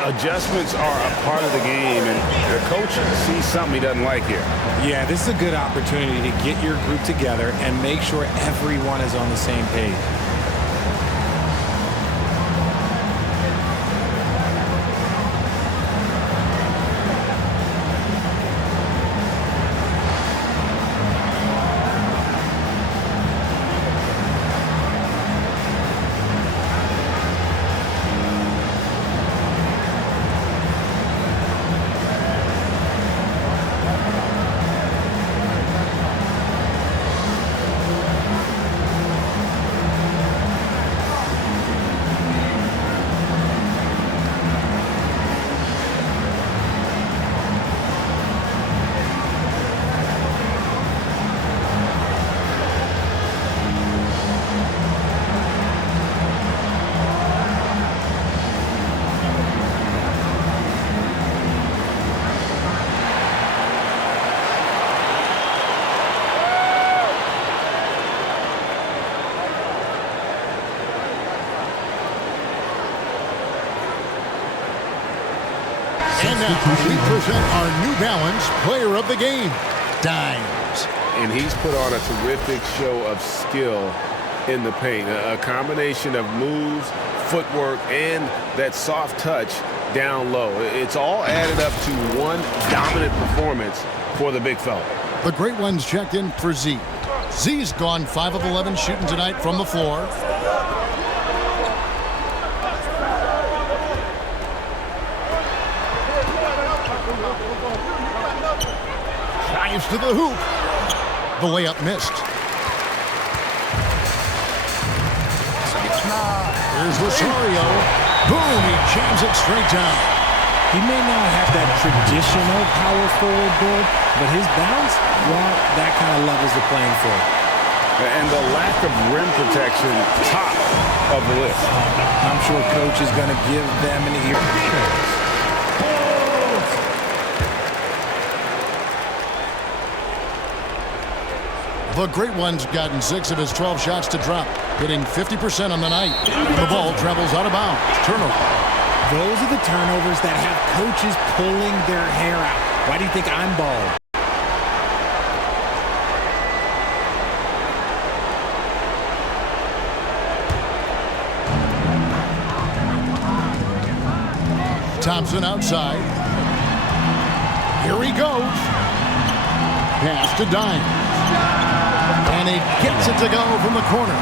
Adjustments are a part of the game, and the coach sees something he doesn't like here. Yeah, this is a good opportunity to get your group together and make sure everyone is on the same page. And now we present our New Balance Player of the Game, Dimes. And he's put on a terrific show of skill in the paint. A combination of moves, footwork, and that soft touch down low. It's all added up to one dominant performance for the big fella. The great ones checked in for Z. Z's gone 5 of 11 shooting tonight from the floor. Drives to the hoop. The layup missed. Here's Rosario. Boom, he jams it straight down. He may not have that traditional power forward build, but his bounce, well, that kind of levels the playing field. And the lack of rim protection, top of the list. I'm sure coach is going to give them an ear. The Great One's gotten 6 of his 12 shots to drop, hitting 50% on the night. The ball travels out of bounds. Turnover. Those are the turnovers that have coaches pulling their hair out. Why do you think I'm bald? Thompson outside. Here he goes. Pass to Dimes. And he gets it to go from the corner.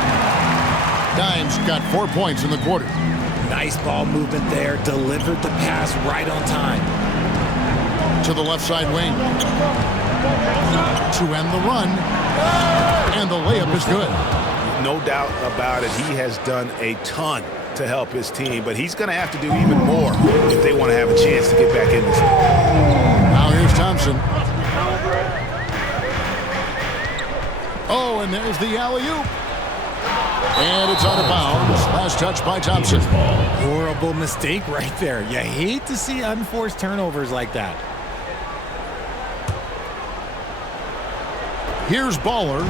Dimes got 4 points in the quarter. Nice ball movement there. Delivered the pass right on time. To the left side wing. To end the run. And the layup is good. No doubt about it. He has done a ton to help his team, but he's going to have to do even more if they want to have a chance to get back in this one. Now here's Thompson. Oh, and there's the alley-oop. And it's out of bounds. Last touch by Thompson. Horrible mistake right there. You hate to see unforced turnovers like that. Here's Baller.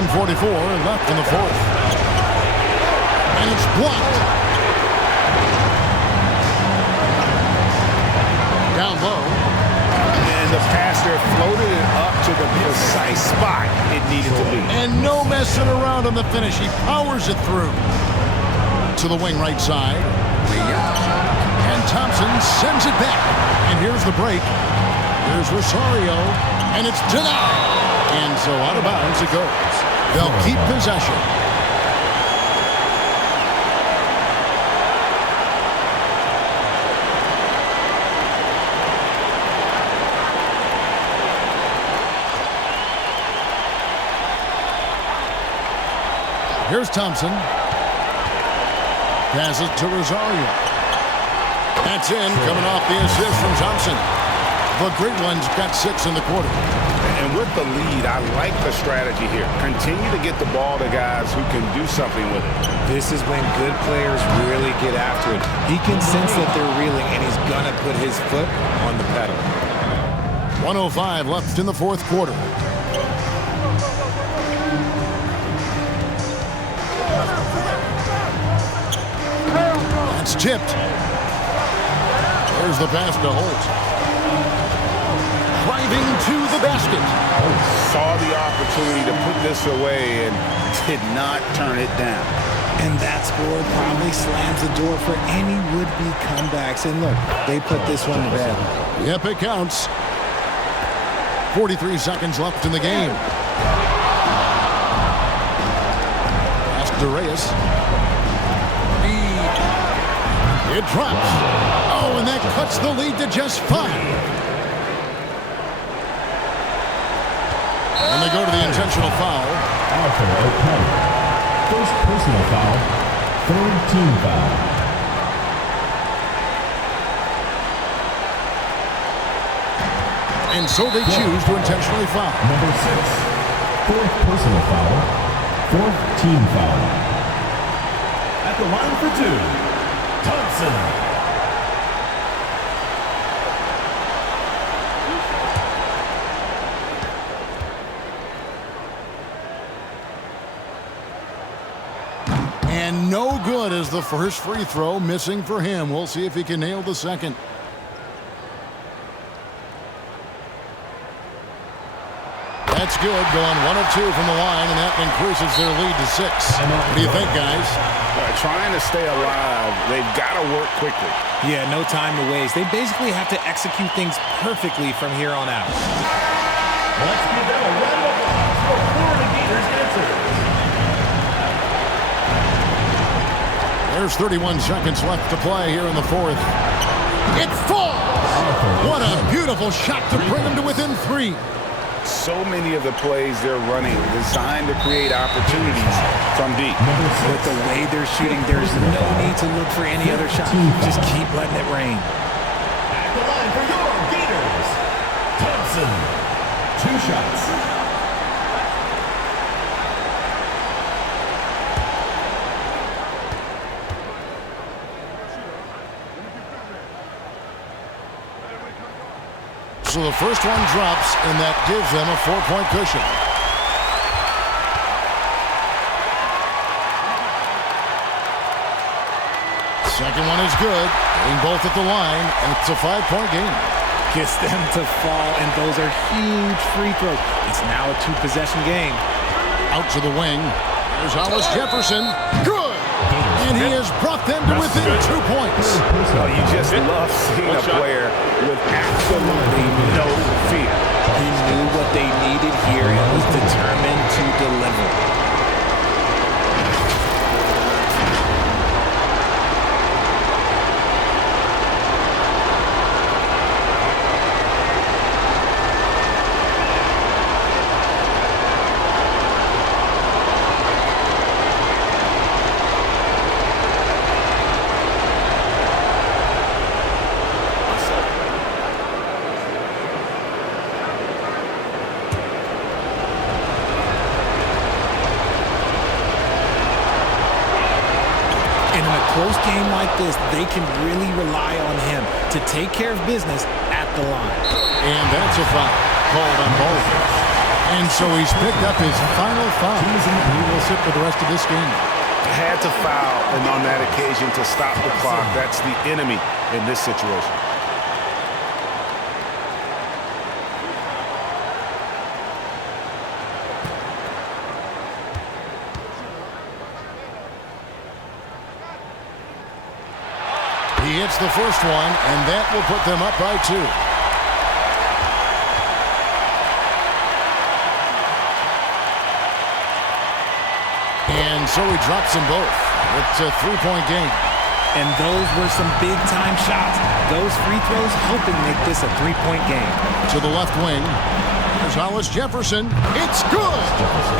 144 left in the fourth. And it's blocked. Down low. And the passer floated it up to the precise spot it needed to be. And no messing around on the finish. He powers it through. To the wing right side. And Thompson sends it back. And here's the break. Here's Rosario. And it's denied. And so out of bounds it goes. They'll keep possession. Here's Thompson. Passes to Rosario. That's in, coming off the assist from Thompson. The Great Ones got 6 in the quarter. And with the lead, I like the strategy here. Continue to get the ball to guys who can do something with it. This is when good players really get after it. He can sense that they're reeling, and he's going to put his foot on the pedal. 1:05 left in the fourth quarter. That's tipped. There's the pass to Holt. Driving to the basket. Saw the opportunity to put this away and did not turn it down. And that score probably slams the door for any would-be comebacks. And look, they put this one to bed. Yep, it counts. 43 seconds left in the game. Pass to Reyes. It drops. Oh, and that cuts the lead to just 5. And they go to the intentional foul. Arthur O'Connor. First personal foul. Third team foul. And so they choose to intentionally foul. Number 6. Fourth personal foul. Fourth team foul. At the line for 2, Thompson. And no good as the first free throw, missing for him. We'll see if he can nail the second. That's good. Going 1 of 2 from the line, and that increases their lead to 6. What do you think, guys? Trying to stay alive, they've got to work quickly. Yeah, no time to waste. They basically have to execute things perfectly from here on out. Let's give them a round of applause for Florida Gators answers. There's 31 seconds left to play here in the 4th. It falls! What a beautiful shot to bring them to within 3. So many of the plays they're running designed to create opportunities from deep. With the way they're shooting, there's no need to look for any other shot. Just keep letting it rain. At the line for your Gators, Thompson. 2 shots. So the first one drops, and that gives them a 4-point cushion. Second one is good. Getting both at the line, and it's a 5-point game. Gets them to fall, and those are huge free throws. It's now a 2-possession game. Out to the wing. There's Hollis Jefferson. Good! And he has brought them to within 2 points. Oh, you just love seeing a player with absolutely no fear. He knew what they needed here and was determined to deliver. Close game like this, they can really rely on him to take care of business at the line. And that's a foul called on both. And so he's picked up his final foul. He will sit for the rest of this game. Had to foul, and on that occasion to stop the clock. That's the enemy in this situation. He hits the first one, and that will put them up by 2. And so he drops them both. It's a 3-point game. And those were some big-time shots. Those free throws helping make this a 3-point game. To the left wing. There's Hollis Jefferson. It's good!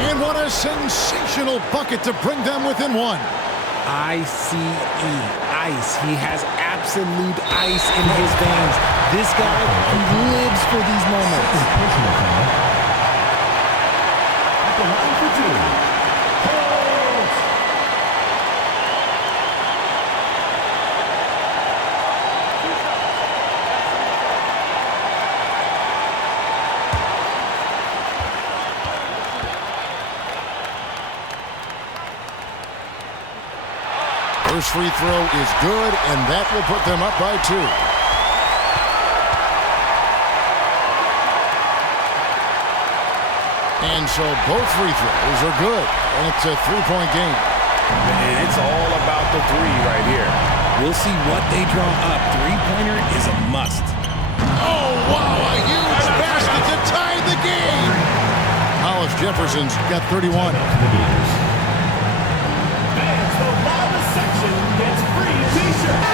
And what a sensational bucket to bring them within 1. ICE, ice. He has absolute ice in his veins. This guy, he lives for these moments. At the line for 2. First free throw is good, and that will put them up by 2. And so both free throws are good, and it's a 3-point game. And it's all about the 3 right here. We'll see what they draw up. 3-pointer is a must. Oh, wow, a huge basket to tie the game. Hollis Jefferson's got 31. Gets free t-shirt.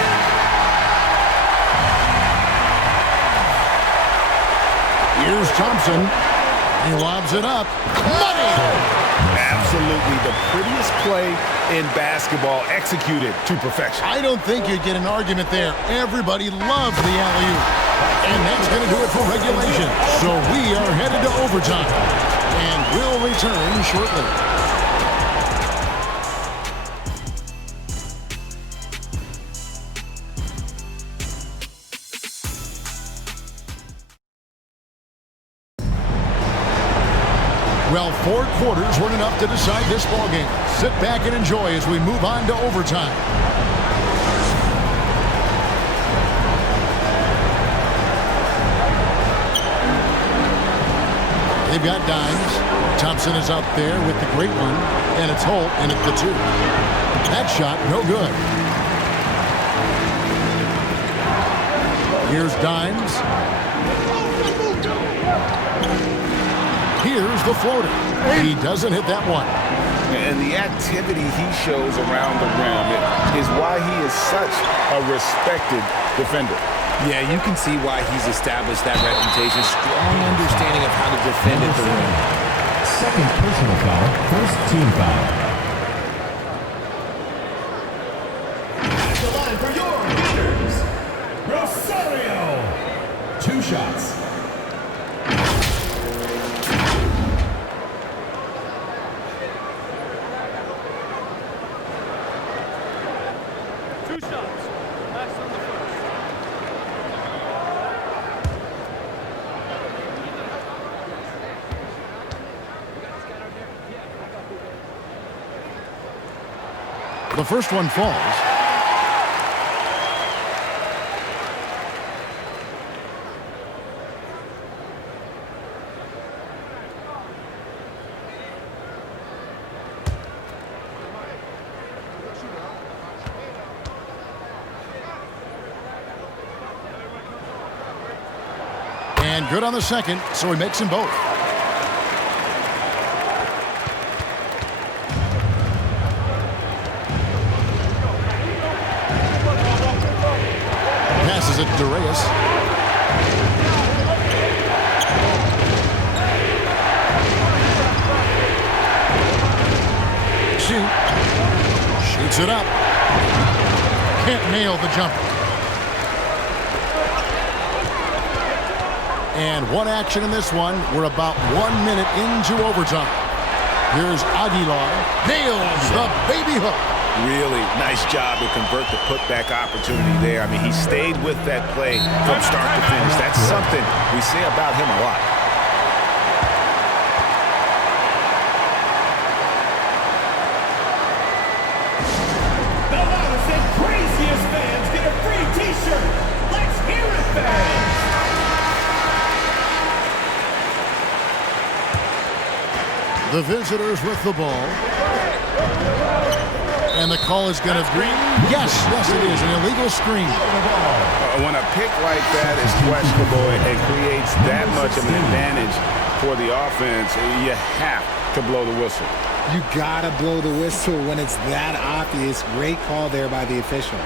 Here's Thompson. He lobs it up. Money! Absolutely the prettiest play in basketball, executed to perfection. I don't think you'd get an argument there. Everybody loves the alley-oop. And that's going to do it for regulation. So we are headed to overtime. And we'll return shortly. Well, 4 quarters weren't enough to decide this ballgame. Sit back and enjoy as we move on to overtime. They've got Dimes. Thompson is out there with the great one, and it's Holt in at the 2. That shot, no good. Here's Dimes. Here's the floater. He doesn't hit that one. And the activity he shows around the rim is why he is such a respected defender. Yeah, you can see why he's established that reputation. Strong understanding of how to defend at the rim. Second personal foul, first team foul. At the line for your leaders, Rosario. 2 shots. The first one falls. And good on the second, so he makes them both. Passes it to Reyes. Shoots it up. Can't nail the jumper. And one action in this one. We're about 1 minute into overtime. Here's Aguilar. Nails the baby hook. Really nice job to convert the putback opportunity there. I mean, he stayed with that play from start to finish. That's something we say about him a lot. The loudest and craziest fans get a free t-shirt. Let's hear it, fans. The visitors with the ball. And the call is going to be, yes, it is, an illegal screen. When a pick like that is questionable and creates that much of an advantage for the offense, you have to blow the whistle. You gotta blow the whistle when it's that obvious. Great call there by the official.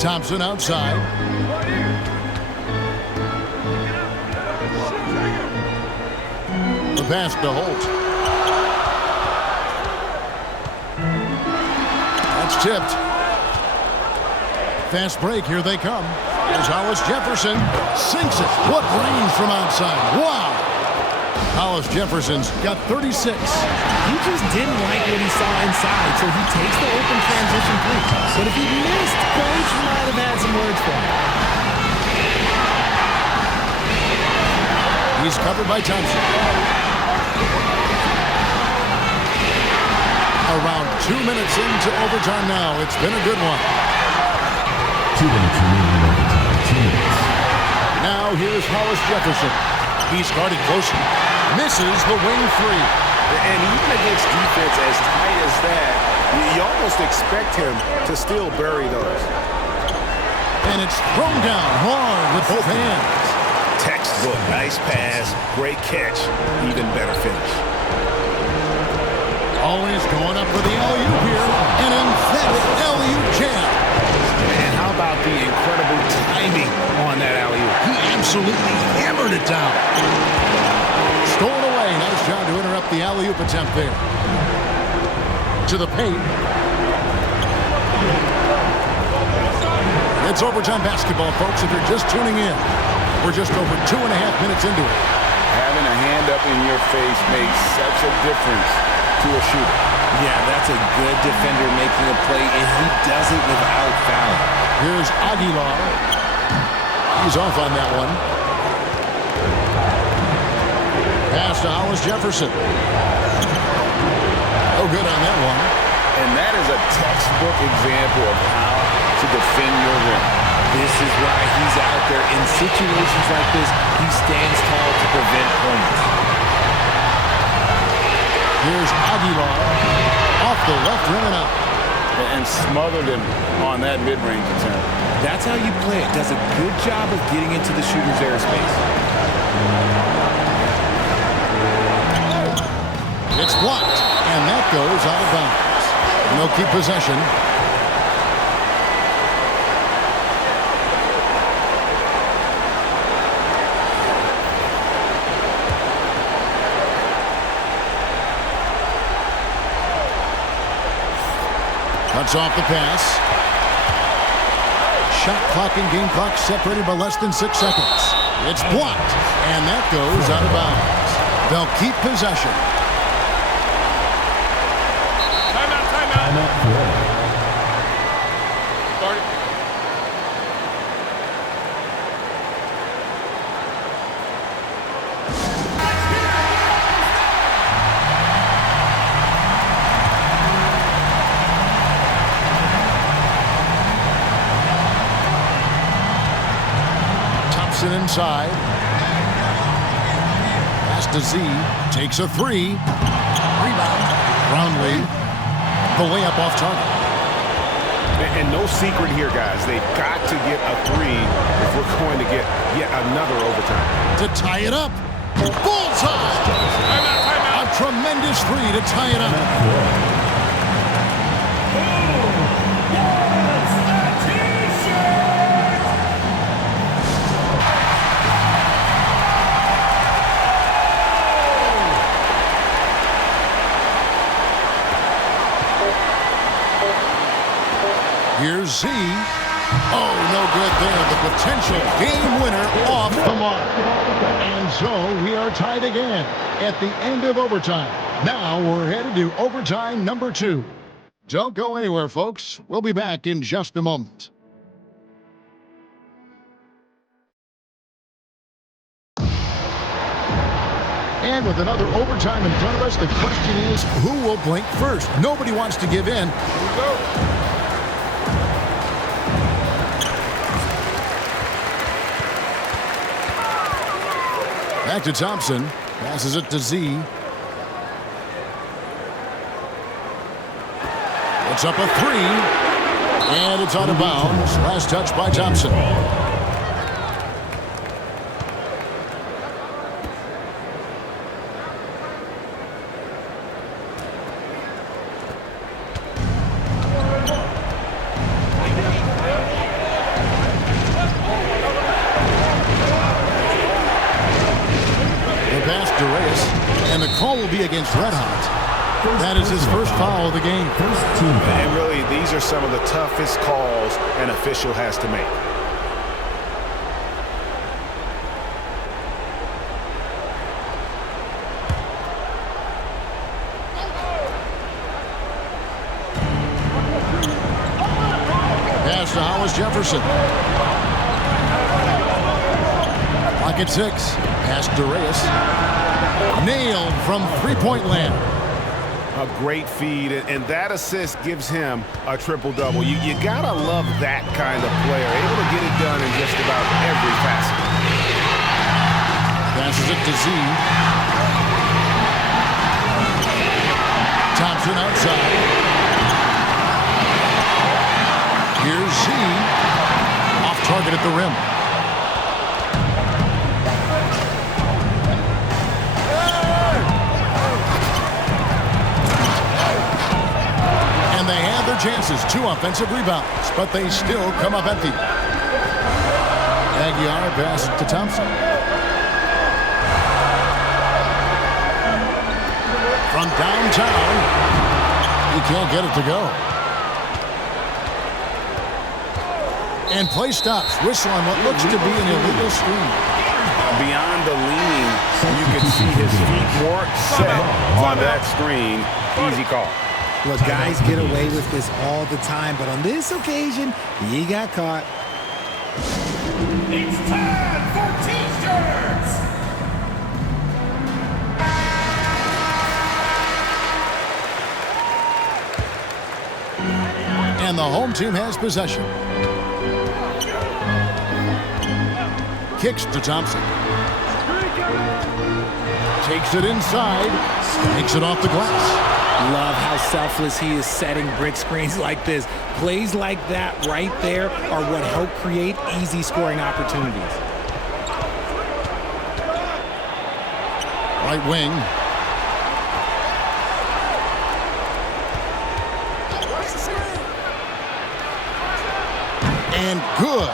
Thompson outside. The pass to Holt. That's tipped. Fast break, here they come. There's Hollis Jefferson. Sinks it. What range from outside. Wow. Hollis Jefferson's got 36. He just didn't like what he saw inside, so he takes the open transition three. But if he missed, Coach might have had some words for him. He's covered by Thompson. Around 2 minutes into overtime now. It's been a good one. 2 minutes remaining in overtime. 2 minutes. Now here's Hollis Jefferson. He's guarded closely. Misses the wing three. And even against defense as tight as that, you almost expect him to still bury those. And it's thrown down hard with both hands. Textbook, nice pass, great catch, even better finish. Always going up for the alley-oop here. An emphatic alley-oop jam. And how about the incredible timing on that alley-oop? He absolutely hammered it down. Stolen away. Nice job to interrupt the alley-oop attempt there. To the paint. It's overtime basketball, folks, if you're just tuning in. We're just over 2.5 minutes into it. Having a hand up in your face makes such a difference to a shooter. Yeah, that's a good defender making a play, and he does it without fouling. Here's Aguilar. He's off on that one. Pass to Hollis Jefferson. Oh, good on that one. And that is a textbook example of how to defend your rim. This is why he's out there. In situations like this, he stands tall to prevent points. Here's Aguilar off the left rim and out. And smothered him on that mid-range attempt. That's how you play it. Does a good job of getting into the shooter's airspace. It's blocked, and that goes out of bounds. And they'll keep possession. Cuts off the pass. Shot clock and game clock separated by less than 6 seconds. It's blocked, and that goes out of bounds. They'll keep possession. Timeout. Start it. Inside. Pass to Z. Takes a 3. Rebound. Brownlee. The layup off target. And no secret here, guys. They've got to get a 3 if we're going to get yet another overtime. To tie it up. Bullseye. Timeout. A tremendous 3 to tie it up. Here's Z. Oh, no good there. The potential game winner off the mark. And so we are tied again at the end of overtime. Now we're headed to overtime number 2. Don't go anywhere, folks. We'll be back in just a moment. And with another overtime in front of us, the question is, who will blink first? Nobody wants to give in. Here we go. Back to Thompson. Passes it to Z. It's up a 3. And it's out of bounds. Last touch by Thompson. And the call will be against Red Hot. That is his first foul of the game. And really, these are some of the toughest calls an official has to make. Pass to Hollis Jefferson. Pocket 6. Pass to Reyes. Nailed from three-point land. A great feed, and that assist gives him a triple-double. You gotta love that kind of player, able to get it done in just about every facet. Passes it to Z. Thompson outside. Here's Z. Off target at the rim. They had their chances, 2 offensive rebounds, but they still come up empty. Aguilar passes to Thompson. From downtown, he can't get it to go. And play stops. Whistle on what looks to be an illegal screen. Beyond the leaning, you can see his feet weren't set on that screen. Easy call. Look, guys get away with this all the time, but on this occasion, he got caught. It's time for T-shirts! And the home team has possession. kicks to Thompson. Takes it inside. Takes it off the glass. Love how selfless he is setting brick screens like this. Plays like that right there are what help create easy scoring opportunities. Right wing. And good,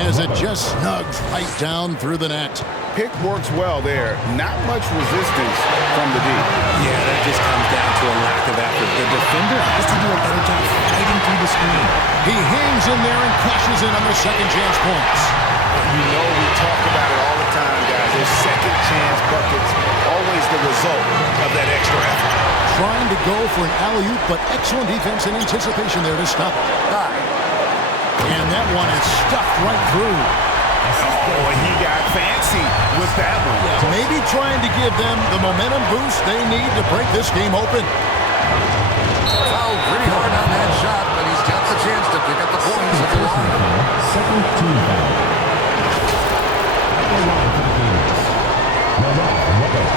as it just snugs right down through the net. Pick works well there. Not much resistance from the D. Yeah, that just comes down to a lack of effort. The defender has to do a better job fighting through the screen. He hangs in there and cashes in on the second chance points. You know we talk about it all the time, guys. Those second chance buckets, always the result of that extra effort. Trying to go for an alley-oop, but excellent defense and anticipation there to stop it. And that one is stuffed right through. Oh, and he got fancy with that one. Maybe trying to give them the momentum boost they need to break this game open. Fouled pretty hard on that shot, but he's got the chance to pick up the points at the line. Second team foul. At the line for the Gilas. Miguel.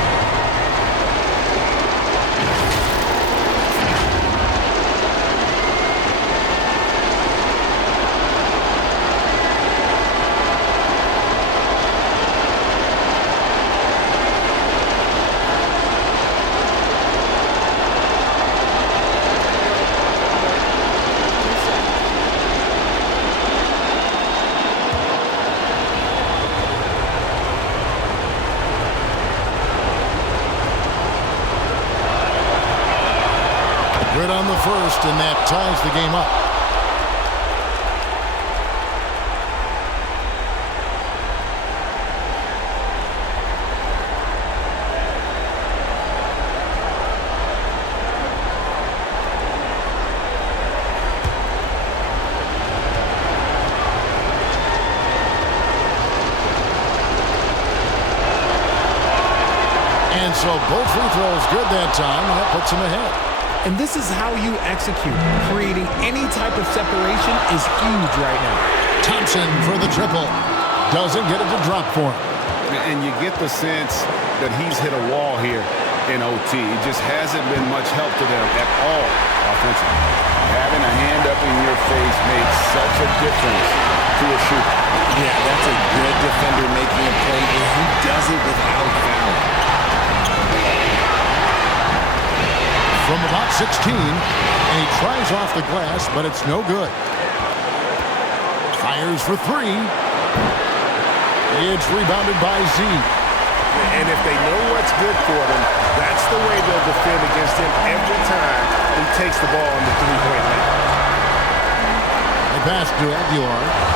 Good on the first, and that ties the game up. And so both free throws good that time, and that puts him ahead. And this is how you execute. Creating any type of separation is huge right now. Thompson for the triple. Doesn't get it to drop for him. And you get the sense that he's hit a wall here in OT. It just hasn't been much help to them at all offensively. Having a hand up in your face makes such a difference to a shooter. Yeah, that's a good defender making a play, and he does it without fouling. From about 16, and he tries off the glass, but it's no good. Fires for three. It's rebounded by Z. And if they know what's good for them, that's the way they'll defend against him every time he takes the ball in the three-point line. They pass to Aguilar.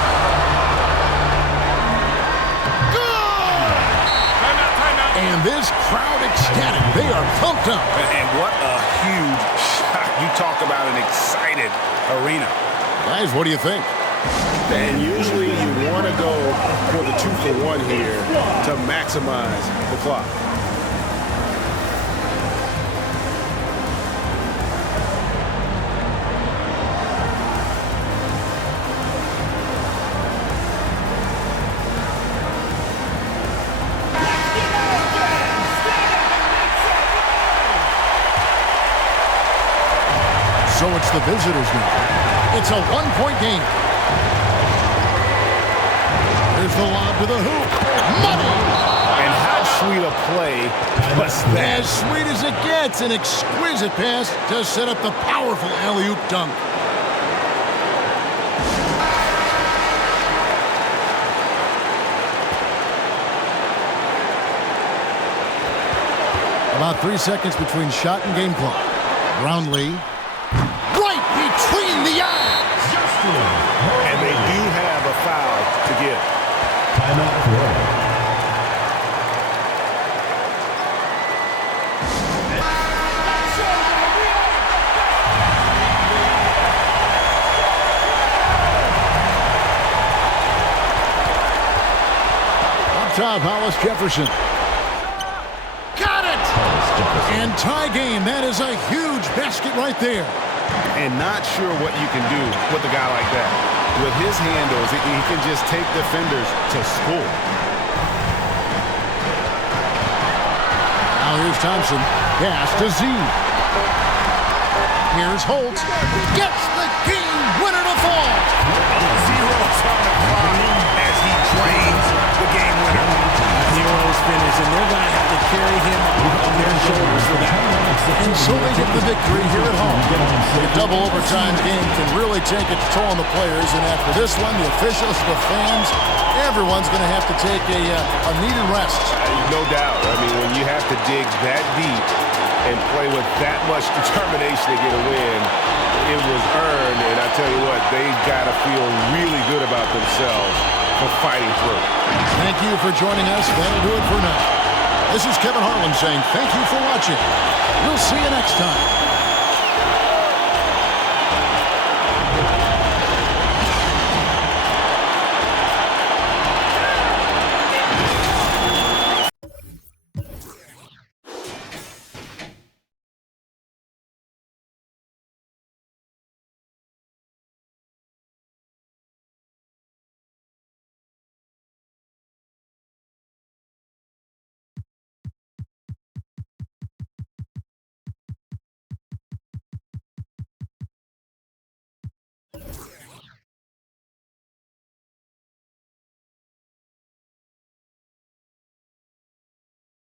And this crowd ecstatic. They are pumped up. And what a huge shot. You talk about an excited arena. Guys, what do you think? And usually you want to go for the 2-for-1 here to maximize the clock. So it's the visitors now. It's a one-point game. Here's the lob to the hoop. Money! And how sweet a play was that? As sweet as it gets. An exquisite pass to set up the powerful alley-oop dunk. About 3 seconds between shot and game clock. Brownlee. Right between the eyes. And they do have a foul to give. Timeout for Up top, Hollis Jefferson. Got it! And tie game. That is a huge basket right there. And not sure what you can do with a guy like that. With his handles, he can just take defenders to school. Now here's Thompson. Pass to Z. Here's Holt. Gets the game winner to fall. Zero's on the clock as he drains the game winner. Zero's finish, and they're going to have to carry him on their shoulders for that. And so they get the victory here at home. A double overtime game can really take its toll on the players, and after this one, the officials, the fans, everyone's going to have to take a needed rest. No doubt. I mean, when you have to dig that deep and play with that much determination to get a win, it was earned, and I tell you what, they got to feel really good about themselves for fighting through. Thank you for joining us. That'll do it for now. This is Kevin Harlan saying thank you for watching. We'll see you next time.